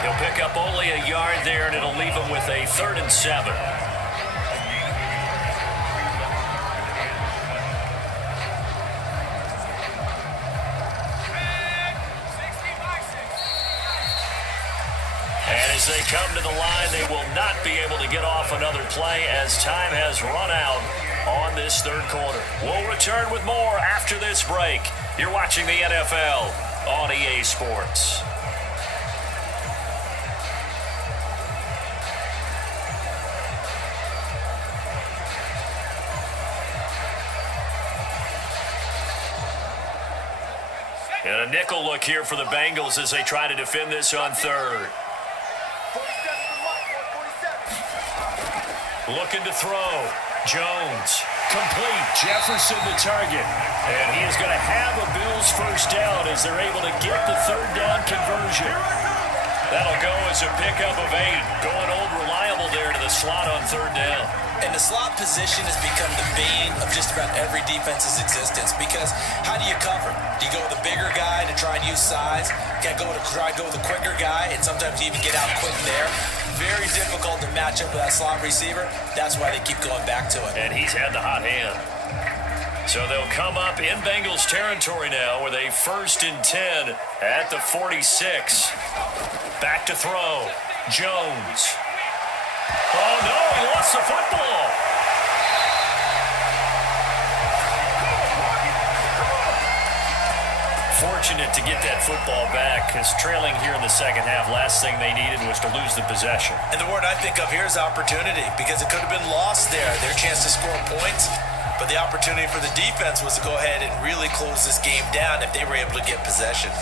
He'll pick up only a yard there, and it'll leave him with a 3rd and 7. And as they come to the line, they will not be able to get off another play as time has run out on this third quarter. We'll return with more after this break. You're watching the NFL on EA Sports. And a nickel look here for the Bengals as they try to defend this on third. Looking to throw. Jones. Complete. Jefferson the target. And he is going to have a Bills first down as they're able to get the third down conversion. That'll go as a pickup of 8. Going old reliable there to the slot on third down. And the slot position has become the bane of just about every defense's existence because how do you cover? Do you go with a bigger guy to try and use size? You got to try to go with a quicker guy, and sometimes you even get out quick there. Very difficult to match up with that slot receiver. That's why they keep going back to it. And he's had the hot hand. So they'll come up in Bengals territory now with a 1st and 10 at the 46. Back to throw. Jones. Oh, no, he lost the football. Fortunate to get that football back because trailing here in the second half, last thing they needed was to lose the possession. And the word I think of here is opportunity because it could have been lost there. Their chance to score points, but the opportunity for the defense was to go ahead and really close this game down if they were able to get possession.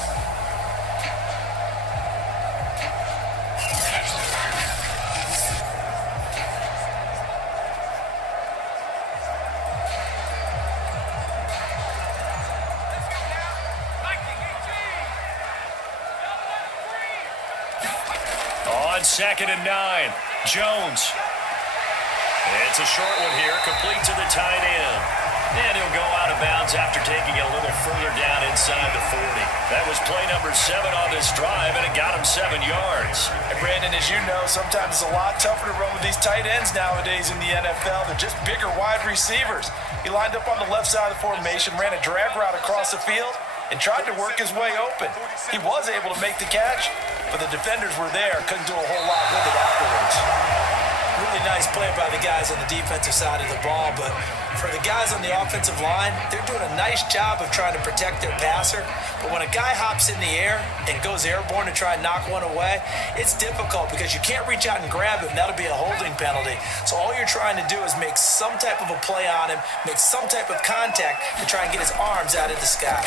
On 2nd and 9, Jones. It's a short one here, complete to the tight end. And he'll go out of bounds after taking it a little further down inside the 40. That was play number 7 on this drive, and it got him 7 yards. And Brandon, as you know, sometimes it's a lot tougher to run with these tight ends nowadays in the NFL. They're just bigger wide receivers. He lined up on the left side of the formation, ran a drag route across the field, and tried to work his way open. He was able to make the catch, but the defenders were there, couldn't do a whole lot with it afterwards. Really nice play by the guys on the defensive side of the ball, but for the guys on the offensive line, they're doing a nice job of trying to protect their passer. But when a guy hops in the air and goes airborne to try and knock one away, it's difficult because you can't reach out and grab him. That'll be a holding penalty. So all you're trying to do is make some type of a play on him, make some type of contact to try and get his arms out of the sky.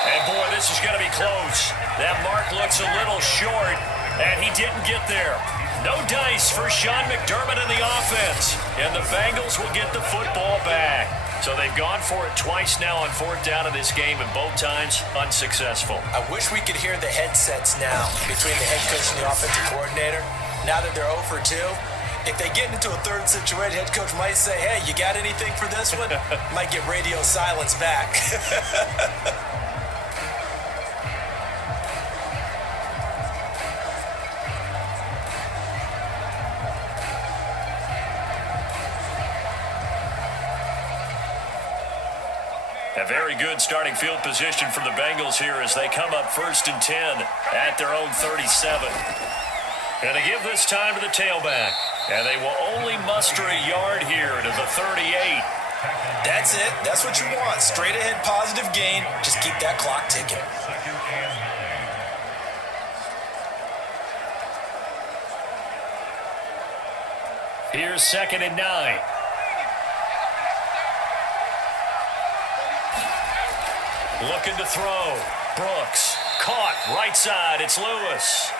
And boy, this is going to be close. That mark looks a little short, and he didn't get there. No dice for Sean McDermott in the offense. And the Bengals will get the football back. So they've gone for it twice now on 4th down in this game, and both times unsuccessful. I wish we could hear the headsets now between the head coach and the offensive coordinator. Now that they're 0 for 2, if they get into a third situation, head coach might say, hey, you got anything for this one? Might get radio silence back. A very good starting field position for the Bengals here as they come up 1st and 10 at their own 37. And they give this time to the tailback. And they will only muster a yard here to the 38. That's it. That's what you want. Straight ahead positive gain. Just keep that clock ticking. Here's 2nd and 9. Looking to throw. Brooks. Caught. Right side. It's Lewis.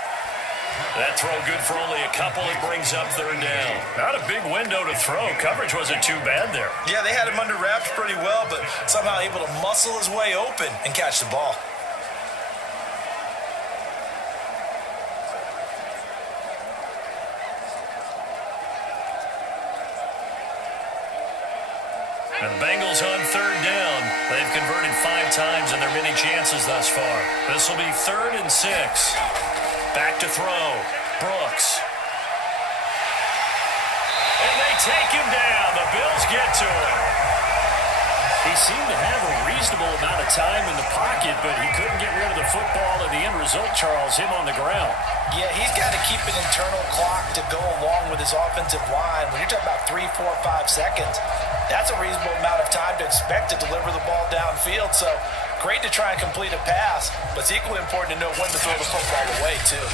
That throw good for only a couple. It brings up 3rd down. Not a big window to throw. Coverage wasn't too bad there. Yeah, they had him under wraps pretty well, but somehow able to muscle his way open and catch the ball. And the Bengals on 3rd down. They've converted 5 times in their many chances thus far. This will be 3rd and 6. Back to throw. Brooks. And they take him down. The Bills get to him. He seemed to have a reasonable amount of time in the pocket, but he couldn't get rid of the football, and the end result, Charles, him on the ground. Yeah, he's got to keep an internal clock to go along with his offensive line. When you're talking about 3, 4, 5 seconds, that's a reasonable amount of time to expect to deliver the ball downfield. So great to try and complete a pass, but it's equally important to know when to throw the football away, too.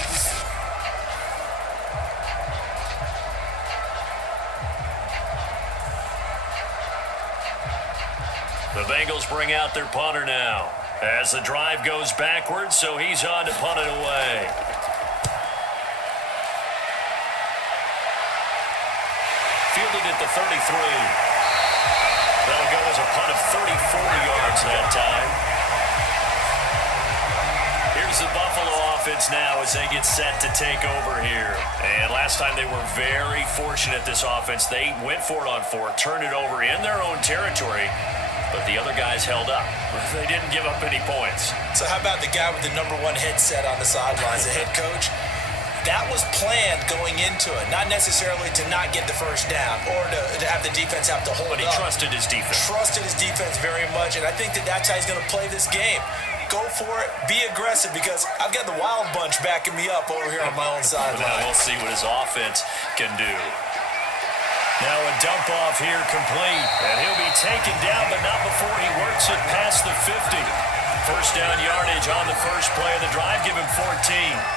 The Bengals bring out their punter now. As the drive goes backwards, so he's on to punt it away. Fielded at the 33. That'll go as a punt of 34 yards that time. Here's the Buffalo offense now as they get set to take over here. And last time they were very fortunate, this offense. They went for it on 4, turned it over in their own territory, but the other guys held up. They didn't give up any points. So how about the guy with the number 1 headset on the sidelines, the head coach? That was planned going into it, not necessarily to not get the first down or to have the defense have to hold up. But he trusted his defense. Trusted his defense very much, and I think that's how he's going to play this game. Go for it, be aggressive, because I've got the wild bunch backing me up over here on my own sideline. Now we'll see what his offense can do. Now a dump off here complete, and he'll be taken down, but not before he works it past the 50. First down yardage on the first play of the drive, give him 14.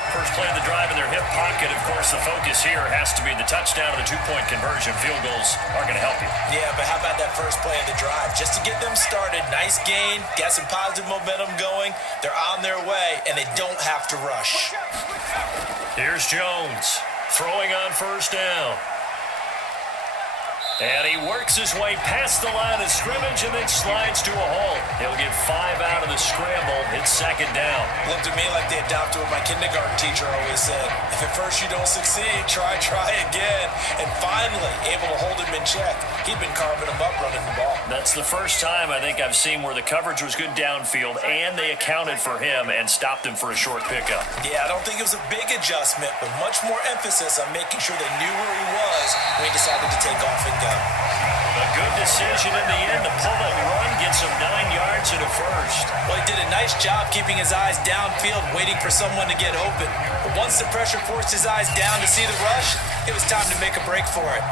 First play of the drive in their hip pocket. Of course, the focus here has to be the touchdown and the 2-point conversion. Field goals are going to help you. Yeah, but how about that first play of the drive? Just to get them started, nice gain, got some positive momentum going. They're on their way, and they don't have to rush. Here's Jones, throwing on first down. And he works his way past the line of scrimmage and then slides to a halt. He'll get 5 out of the scramble. It's second down. Looked to me like they adopted what my kindergarten teacher always said. If at first you don't succeed, try again. And finally, able to hold him in check. He'd been carving him up running the ball. That's the first time I think I've seen where the coverage was good downfield and they accounted for him and stopped him for a short pickup. Yeah, I don't think it was a big adjustment, but much more emphasis on making sure they knew where he was when he decided to take off and go. A good decision in the end to pull and run, gets him 9 yards and a first. Well, he did a nice job keeping his eyes downfield, waiting for someone to get open. But once the pressure forced his eyes down to see the rush, it was time to make a break for it.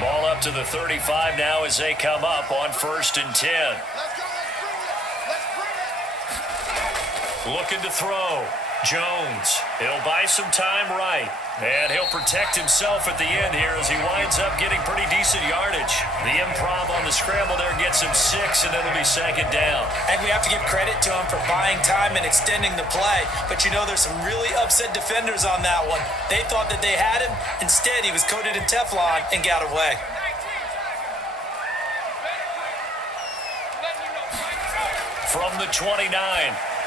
Ball up to the 35 now as they come up on 1st and 10. Let's bring it. Looking to throw. Jones. He'll buy some time right. And he'll protect himself at the end here as he winds up getting pretty decent yardage. The improv on the scramble there gets him 6, and it'll be second down. And we have to give credit to him for buying time and extending the play. But you know, there's some really upset defenders on that one. They thought that they had him. Instead, he was coated in Teflon and got away. From the 29,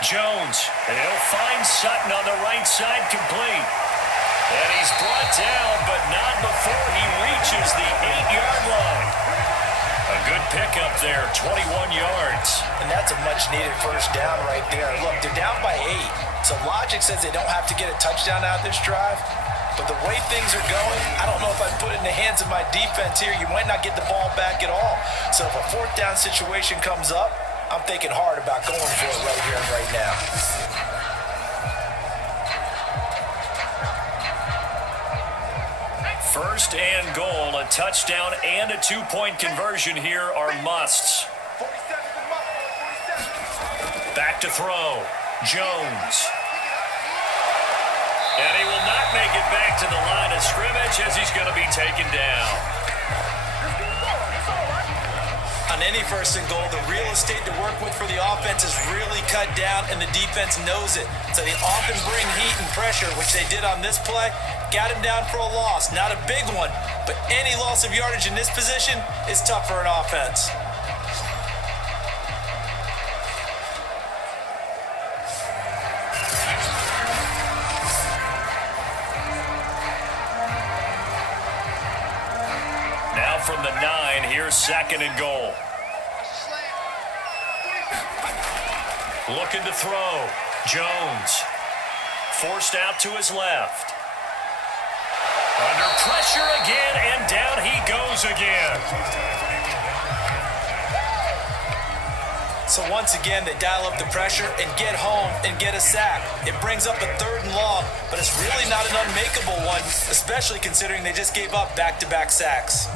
Jones. And he'll find Sutton on the right side complete. And he's brought down, but not before he reaches the 8-yard line. A good pickup there, 21 yards. And that's a much-needed first down right there. Look, they're down by 8. So logic says they don't have to get a touchdown out of this drive. But the way things are going, I don't know if I'd put it in the hands of my defense here. You might not get the ball back at all. So if a 4th down situation comes up, I'm thinking hard about going for it right here and right now. First and goal, a touchdown and a 2-point conversion here are musts. Back to throw. Jones. And he will not make it back to the line of scrimmage as he's going to be taken down. On any 1st and goal, the real estate to work with for the offense is really cut down, and the defense knows it. So they often bring heat and pressure, which they did on this play. Got him down for a loss. Not a big one, but any loss of yardage in this position is tough for an offense. Now from the 9, here's 2nd and goal. Looking to throw. Jones. Forced out to his left. Under pressure again, and down he goes again. So once again, they dial up the pressure and get home and get a sack. It brings up a 3rd and long, but it's really not an unmakeable one, especially considering they just gave up back-to-back sacks.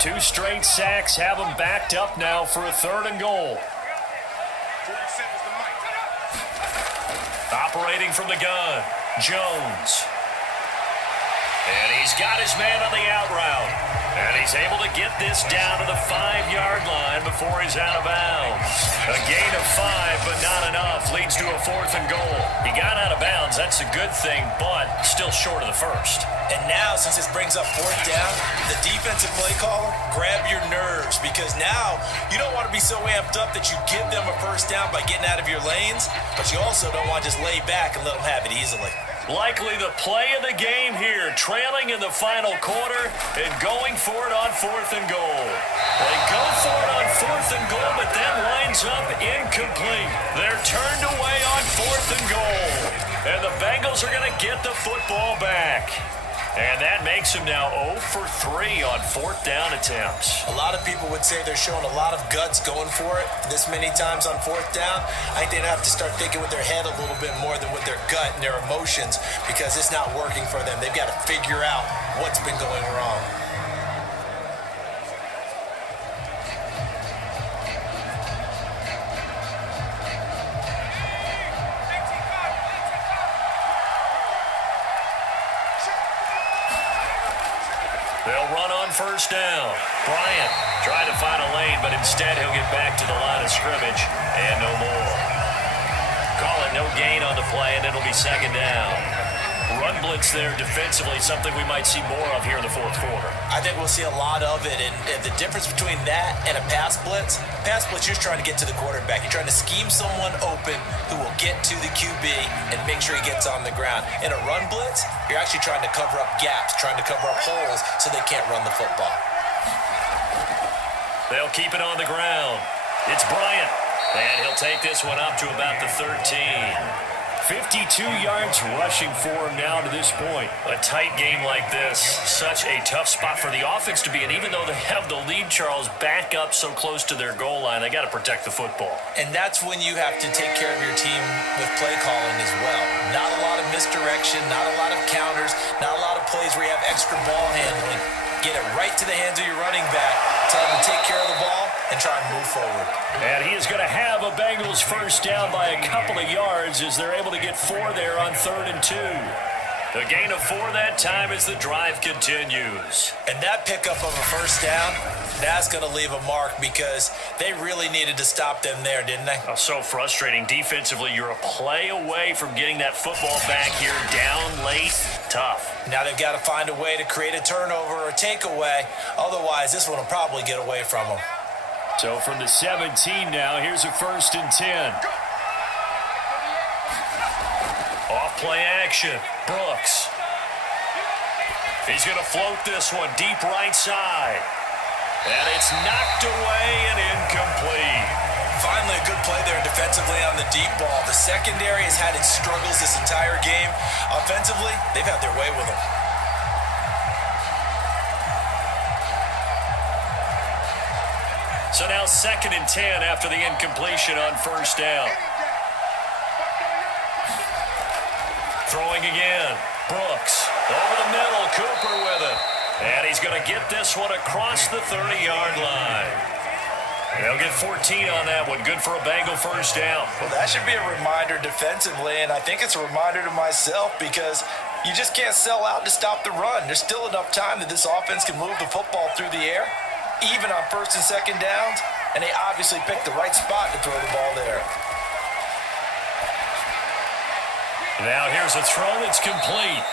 2 straight sacks have them backed up now for a 3rd and goal. Operating from the gun, Jones. And he's got his man on the out route. And he's able to get this down to the 5-yard line before he's out of bounds. A gain of 5, but not enough. Leads to a 4th and goal. He got out of bounds. That's a good thing, but still short of the 1st. And now, since this brings up 4th down, the defensive play caller, grab your nerves, because now you don't want to be so amped up that you give them a 1st down by getting out of your lanes, but you also don't want to just lay back and let them have it easily. Likely the play of the game here, trailing in the final quarter and going for it on 4th and goal. They go for it on 4th and goal, but then lines up incomplete. They're turned away on 4th and goal. And the Bengals are going to get the football back. And that makes him now 0 for 3 on 4th down attempts. A lot of people would say they're showing a lot of guts going for it this many times on 4th down. I think they'd have to start thinking with their head a little bit more than with their gut and their emotions, because it's not working for them. They've got to figure out what's been going wrong. They'll run on 1st down. Bryant tried to find a lane, but instead he'll get back to the line of scrimmage and no more. Call it no gain on the play, and it'll be 2nd down. Run blitz there defensively, something we might see more of here in the 4th quarter. I think we'll see a lot of it, and the difference between that and a pass blitz, you're trying to get to the quarterback. You're trying to scheme someone open who will get to the QB and make sure he gets on the ground. In a run blitz, you're actually trying to cover up gaps, trying to cover up holes so they can't run the football. They'll keep it on the ground. It's Bryant, and he'll take this one up to about the 13. 52 yards rushing for him now to this point. A tight game like this, such a tough spot for the offense to be in. Even though they have the lead, Charles, back up so close to their goal line, they got to protect the football. And that's when you have to take care of your team with play calling as well. Not a lot of misdirection, not a lot of counters, not a lot of plays where you have extra ball handling. Get it right to the hands of your running back, tell him to take care of the ball, and try and move forward. And he is going to have a Bengals 1st down by a couple of yards as they're able to get 4 there on 3rd and 2. The gain of 4 that time as the drive continues. And that pickup of a 1st down, that's going to leave a mark, because they really needed to stop them there, didn't they? Oh, so frustrating. Defensively, you're a play away from getting that football back here, down late. Tough. Now they've got to find a way to create a turnover or a takeaway. Otherwise, this one will probably get away from them. So from the 17 now, here's a 1st and 10. Off play action. Brooks. He's going to float this one deep right side. And it's knocked away and incomplete. Finally, a good play there defensively on the deep ball. The secondary has had its struggles this entire game. Offensively, they've had their way with them. So now 2nd and 10 after the incompletion on 1st down. Throwing again. Brooks over the middle. Cooper with it. And he's going to get this one across the 30-yard line. They'll get 14 on that one. Good for a Bengal 1st down. Well, that should be a reminder defensively, and I think it's a reminder to myself, because you just can't sell out to stop the run. There's still enough time that this offense can move the football through the air, even on 1st and 2nd downs, and they obviously picked the right spot to throw the ball there. Now here's a throw that's complete.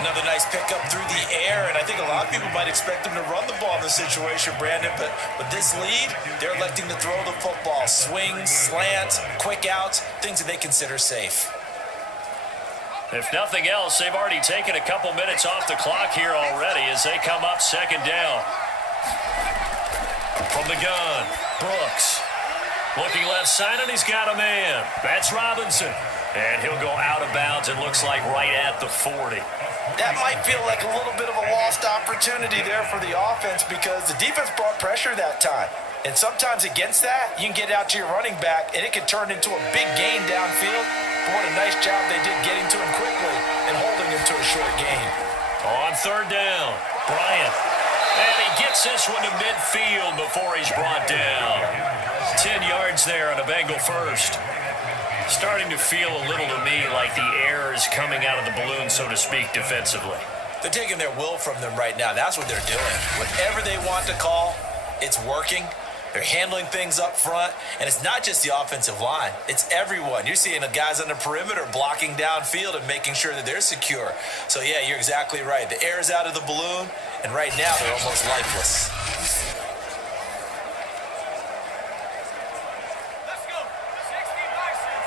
Another nice pickup through the air, and I think a lot of people might expect them to run the ball in this situation, Brandon, but with this lead, they're electing to throw the football. Swings, slants, quick outs, things that they consider safe. If nothing else, they've already taken a couple minutes off the clock here already as they come up 2nd down. From the gun, Brooks. Looking left side, and he's got a man. That's Robinson. And he'll go out of bounds, it looks like right at the 40. That might feel like a little bit of a lost opportunity there for the offense, because the defense brought pressure that time. And sometimes against that, you can get out to your running back, and it can turn into a big gain downfield. But what a nice job they did getting to him quickly and holding him to a short gain. On 3rd down, Bryant. And he gets this one to midfield before he's brought down. 10 yards there on a Bengal first. Starting to feel a little to me like the air is coming out of the balloon, so to speak, defensively. They're taking their will from them right now. That's what they're doing. Whatever they want to call, it's working. They're handling things up front, and it's not just the offensive line. It's everyone. You're seeing the guys on the perimeter blocking downfield and making sure that they're secure. So, yeah, you're exactly right. The air is out of the balloon, and right now they're almost lifeless. Let's go. 60 license.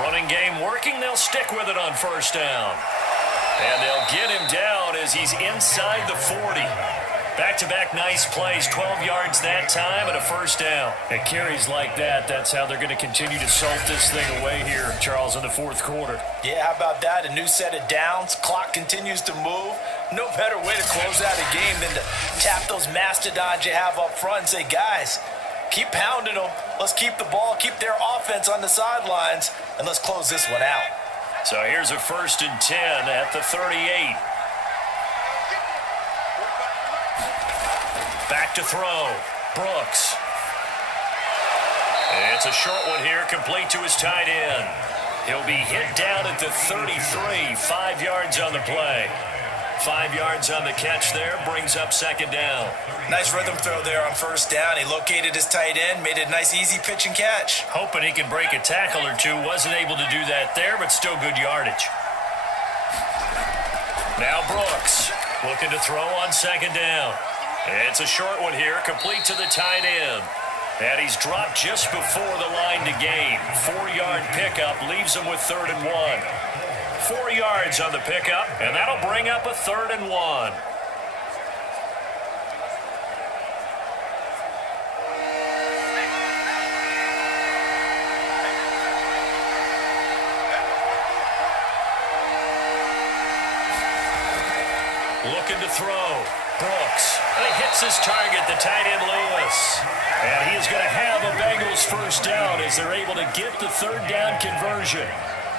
Running game working. They'll stick with it on first down. And they'll get him down as he's inside the 40. Back-to-back nice plays, 12 yards that time and a first down. It carries like that. That's how they're going to continue to salt this thing away here, Charles, in the fourth quarter. Yeah, how about that? A new set of downs. Clock continues to move. No better way to close out a game than to tap those mastodons you have up front and say, guys, keep pounding them. Let's keep the ball, keep their offense on the sidelines, and let's close this one out. So here's a 1st and 10 at the 38. Back to throw. Brooks. It's a short one here, complete to his tight end. He'll be hit down at the 33, 5 yards on the play. 5 yards on the catch there, brings up second down. Nice rhythm throw there on first down. He located his tight end, made it a nice easy pitch and catch. Hoping he can break a tackle or two. Wasn't able to do that there, but still good yardage. Now Brooks looking to throw on second down. It's a short one here, complete to the tight end. And he's dropped just before the line to gain. 4-yard pickup leaves him with 3rd and 1. 4 yards on the pickup, and that'll bring up a 3rd and 1. Looking to throw. Brooks. And he hits his target, the tight end Lewis. And he is going to have a Bengals first down as they're able to get the 3rd down conversion.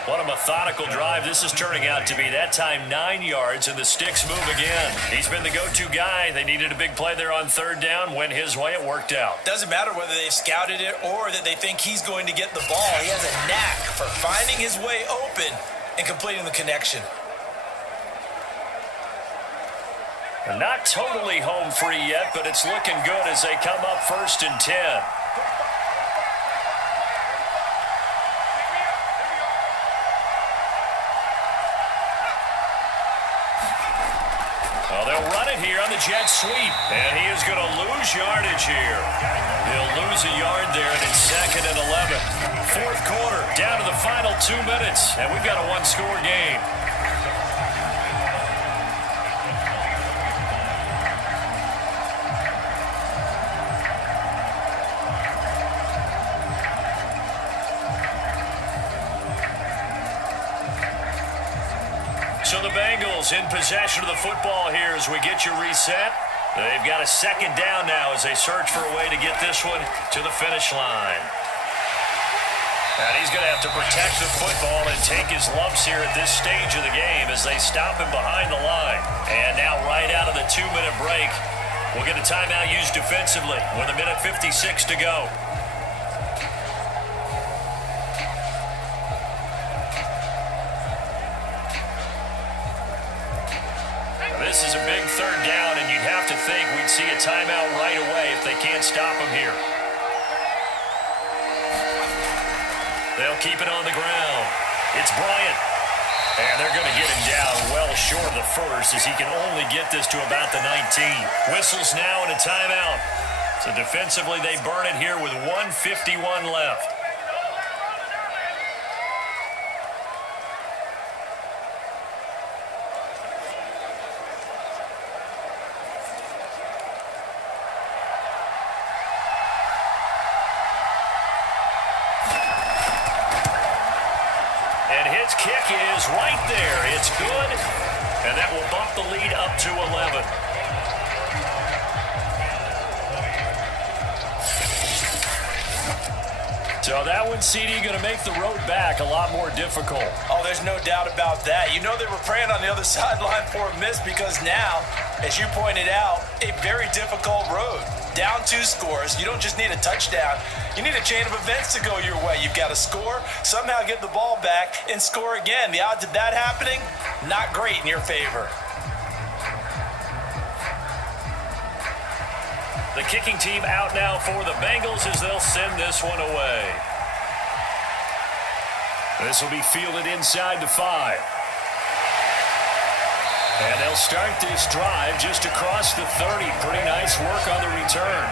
What a methodical drive this is turning out to be. That time 9 yards, and the sticks move again. He's been the go-to guy. They needed a big play there on 3rd down. Went his way. It worked out. Doesn't matter whether they've scouted it or that they think he's going to get the ball. He has a knack for finding his way open and completing the connection. They're not totally home free yet, but it's looking good as they come up 1st and 10. Well, they'll run it here on the jet sweep, and he is going to lose yardage here. He'll lose a yard there, and it's 2nd and 11. Fourth quarter, down to the final 2 minutes, and we've got a one-score game. So the Bengals in possession of the football here as we get you reset. They've got a 2nd down now as they search for a way to get this one to the finish line. And he's going to have to protect the football and take his lumps here at this stage of the game as they stop him behind the line. And now right out of the 2-minute break, we'll get a timeout used defensively with 1:56 to go. This is a big 3rd down, and you'd have to think we'd see a timeout right away if they can't stop him here. They'll keep it on the ground. It's Bryant. And they're going to get him down well short of the first as he can only get this to about the 19. Whistles now and a timeout. So defensively, they burn it here with 1:51 left. His kick is right there. It's good, and that will bump the lead up to 11. So that one, CD, going to make the road back a lot more difficult. Oh, there's no doubt about that. You know they were praying on the other sideline for a miss because now, as you pointed out, a very difficult road. Down 2 scores. You don't just need a touchdown. You need a chain of events to go your way. You've got to score, somehow get the ball back, and score again. The odds of that happening, not great in your favor. The kicking team out now for the Bengals as they'll send this one away. This will be fielded inside the 5. And they'll start this drive just across the 30. Pretty nice work on the return.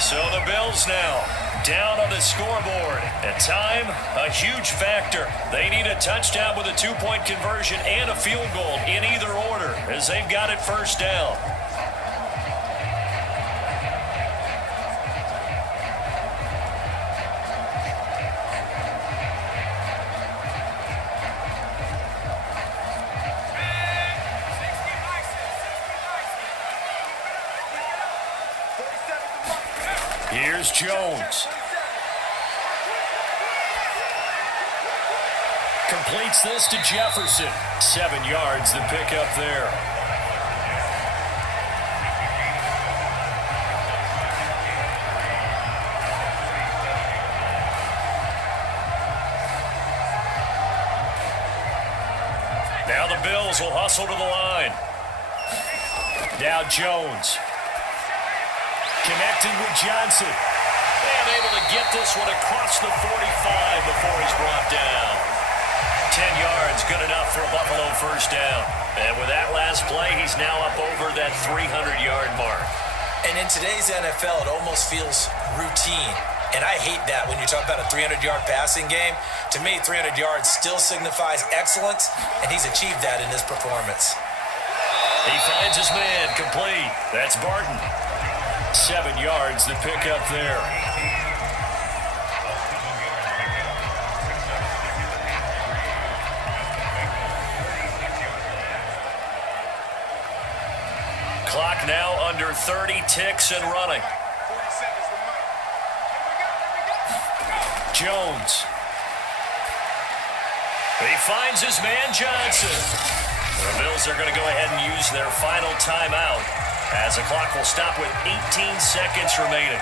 So the Bills now down on the scoreboard. At time, a huge factor. They need a touchdown with a 2-point conversion and a field goal in either order as they've got it first down. Here's Jones. Completes this to Jefferson. 7 yards, the pickup there. Now the Bills will hustle to the line. Now Jones. Connecting with Johnson. And able to get this one across the 45 before he's brought down. 10 yards, good enough for a Buffalo first down. And with that last play, he's now up over that 300-yard mark. And in today's NFL, it almost feels routine. And I hate that when you talk about a 300-yard passing game. To me, 300 yards still signifies excellence, and he's achieved that in this performance. He finds his man, complete. That's Barton. 7 yards, the pickup there. Clock now under 30 ticks and running. Jones. He finds his man Johnson. The Bills are going to go ahead and use their final timeout as the clock will stop with 18 seconds remaining.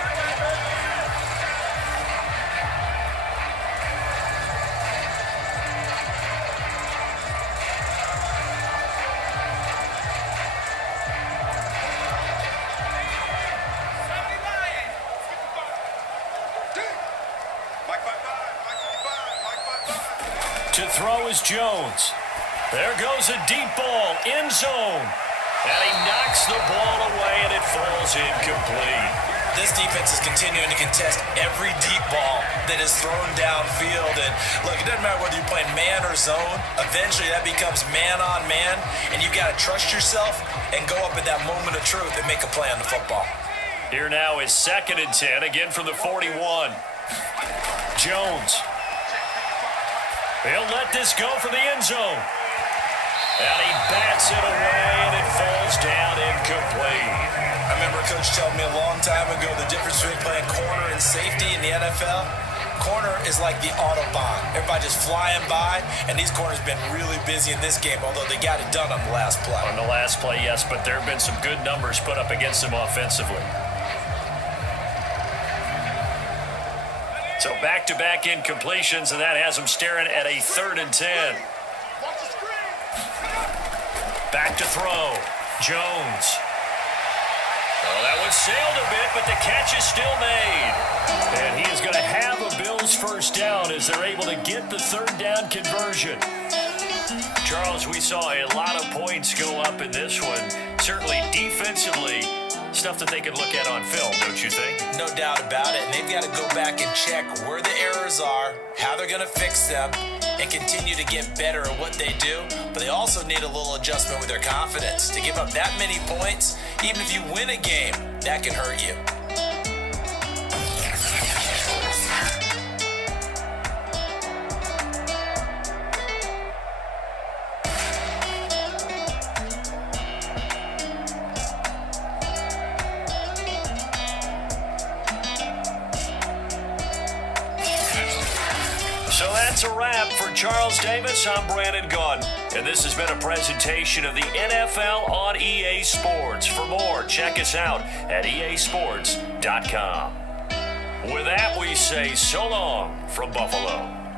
To throw is Jones. There goes a deep ball, end zone. And he knocks the ball away, and it falls incomplete. This defense is continuing to contest every deep ball that is thrown downfield. And look, it doesn't matter whether you're playing man or zone. Eventually, that becomes man on man, and you got to trust yourself and go up at that moment of truth and make a play on the football. Here now is 2nd and 10, again from the 41. Jones. He'll let this go for the end zone. And he bats it away, and it falls down incomplete. I remember a coach telling me a long time ago the difference between playing corner and safety in the NFL. Corner is like the Autobahn. Everybody just flying by, and these corners have been really busy in this game, although they got it done on the last play. On the last play, yes, but there have been some good numbers put up against them offensively. So back-to-back incompletions, and that has them staring at a 3rd and 10. Back to throw. Jones. Oh, that one sailed a bit, but the catch is still made. And he is going to have a Bills first down as they're able to get the 3rd down conversion. Charles, we saw a lot of points go up in this one. Certainly defensively, stuff that they can look at on film, don't you think? No doubt about it. And they've got to go back and check where the errors are, how they're going to fix them, and continue to get better at what they do. But they also need a little adjustment with their confidence. To give up that many points, even if you win a game, that can hurt you. So that's a wrap for Charles Davis. I'm Brandon Gunn, and this has been a presentation of the NFL on EA Sports. For more, check us out at easports.com. With that, we say so long from Buffalo.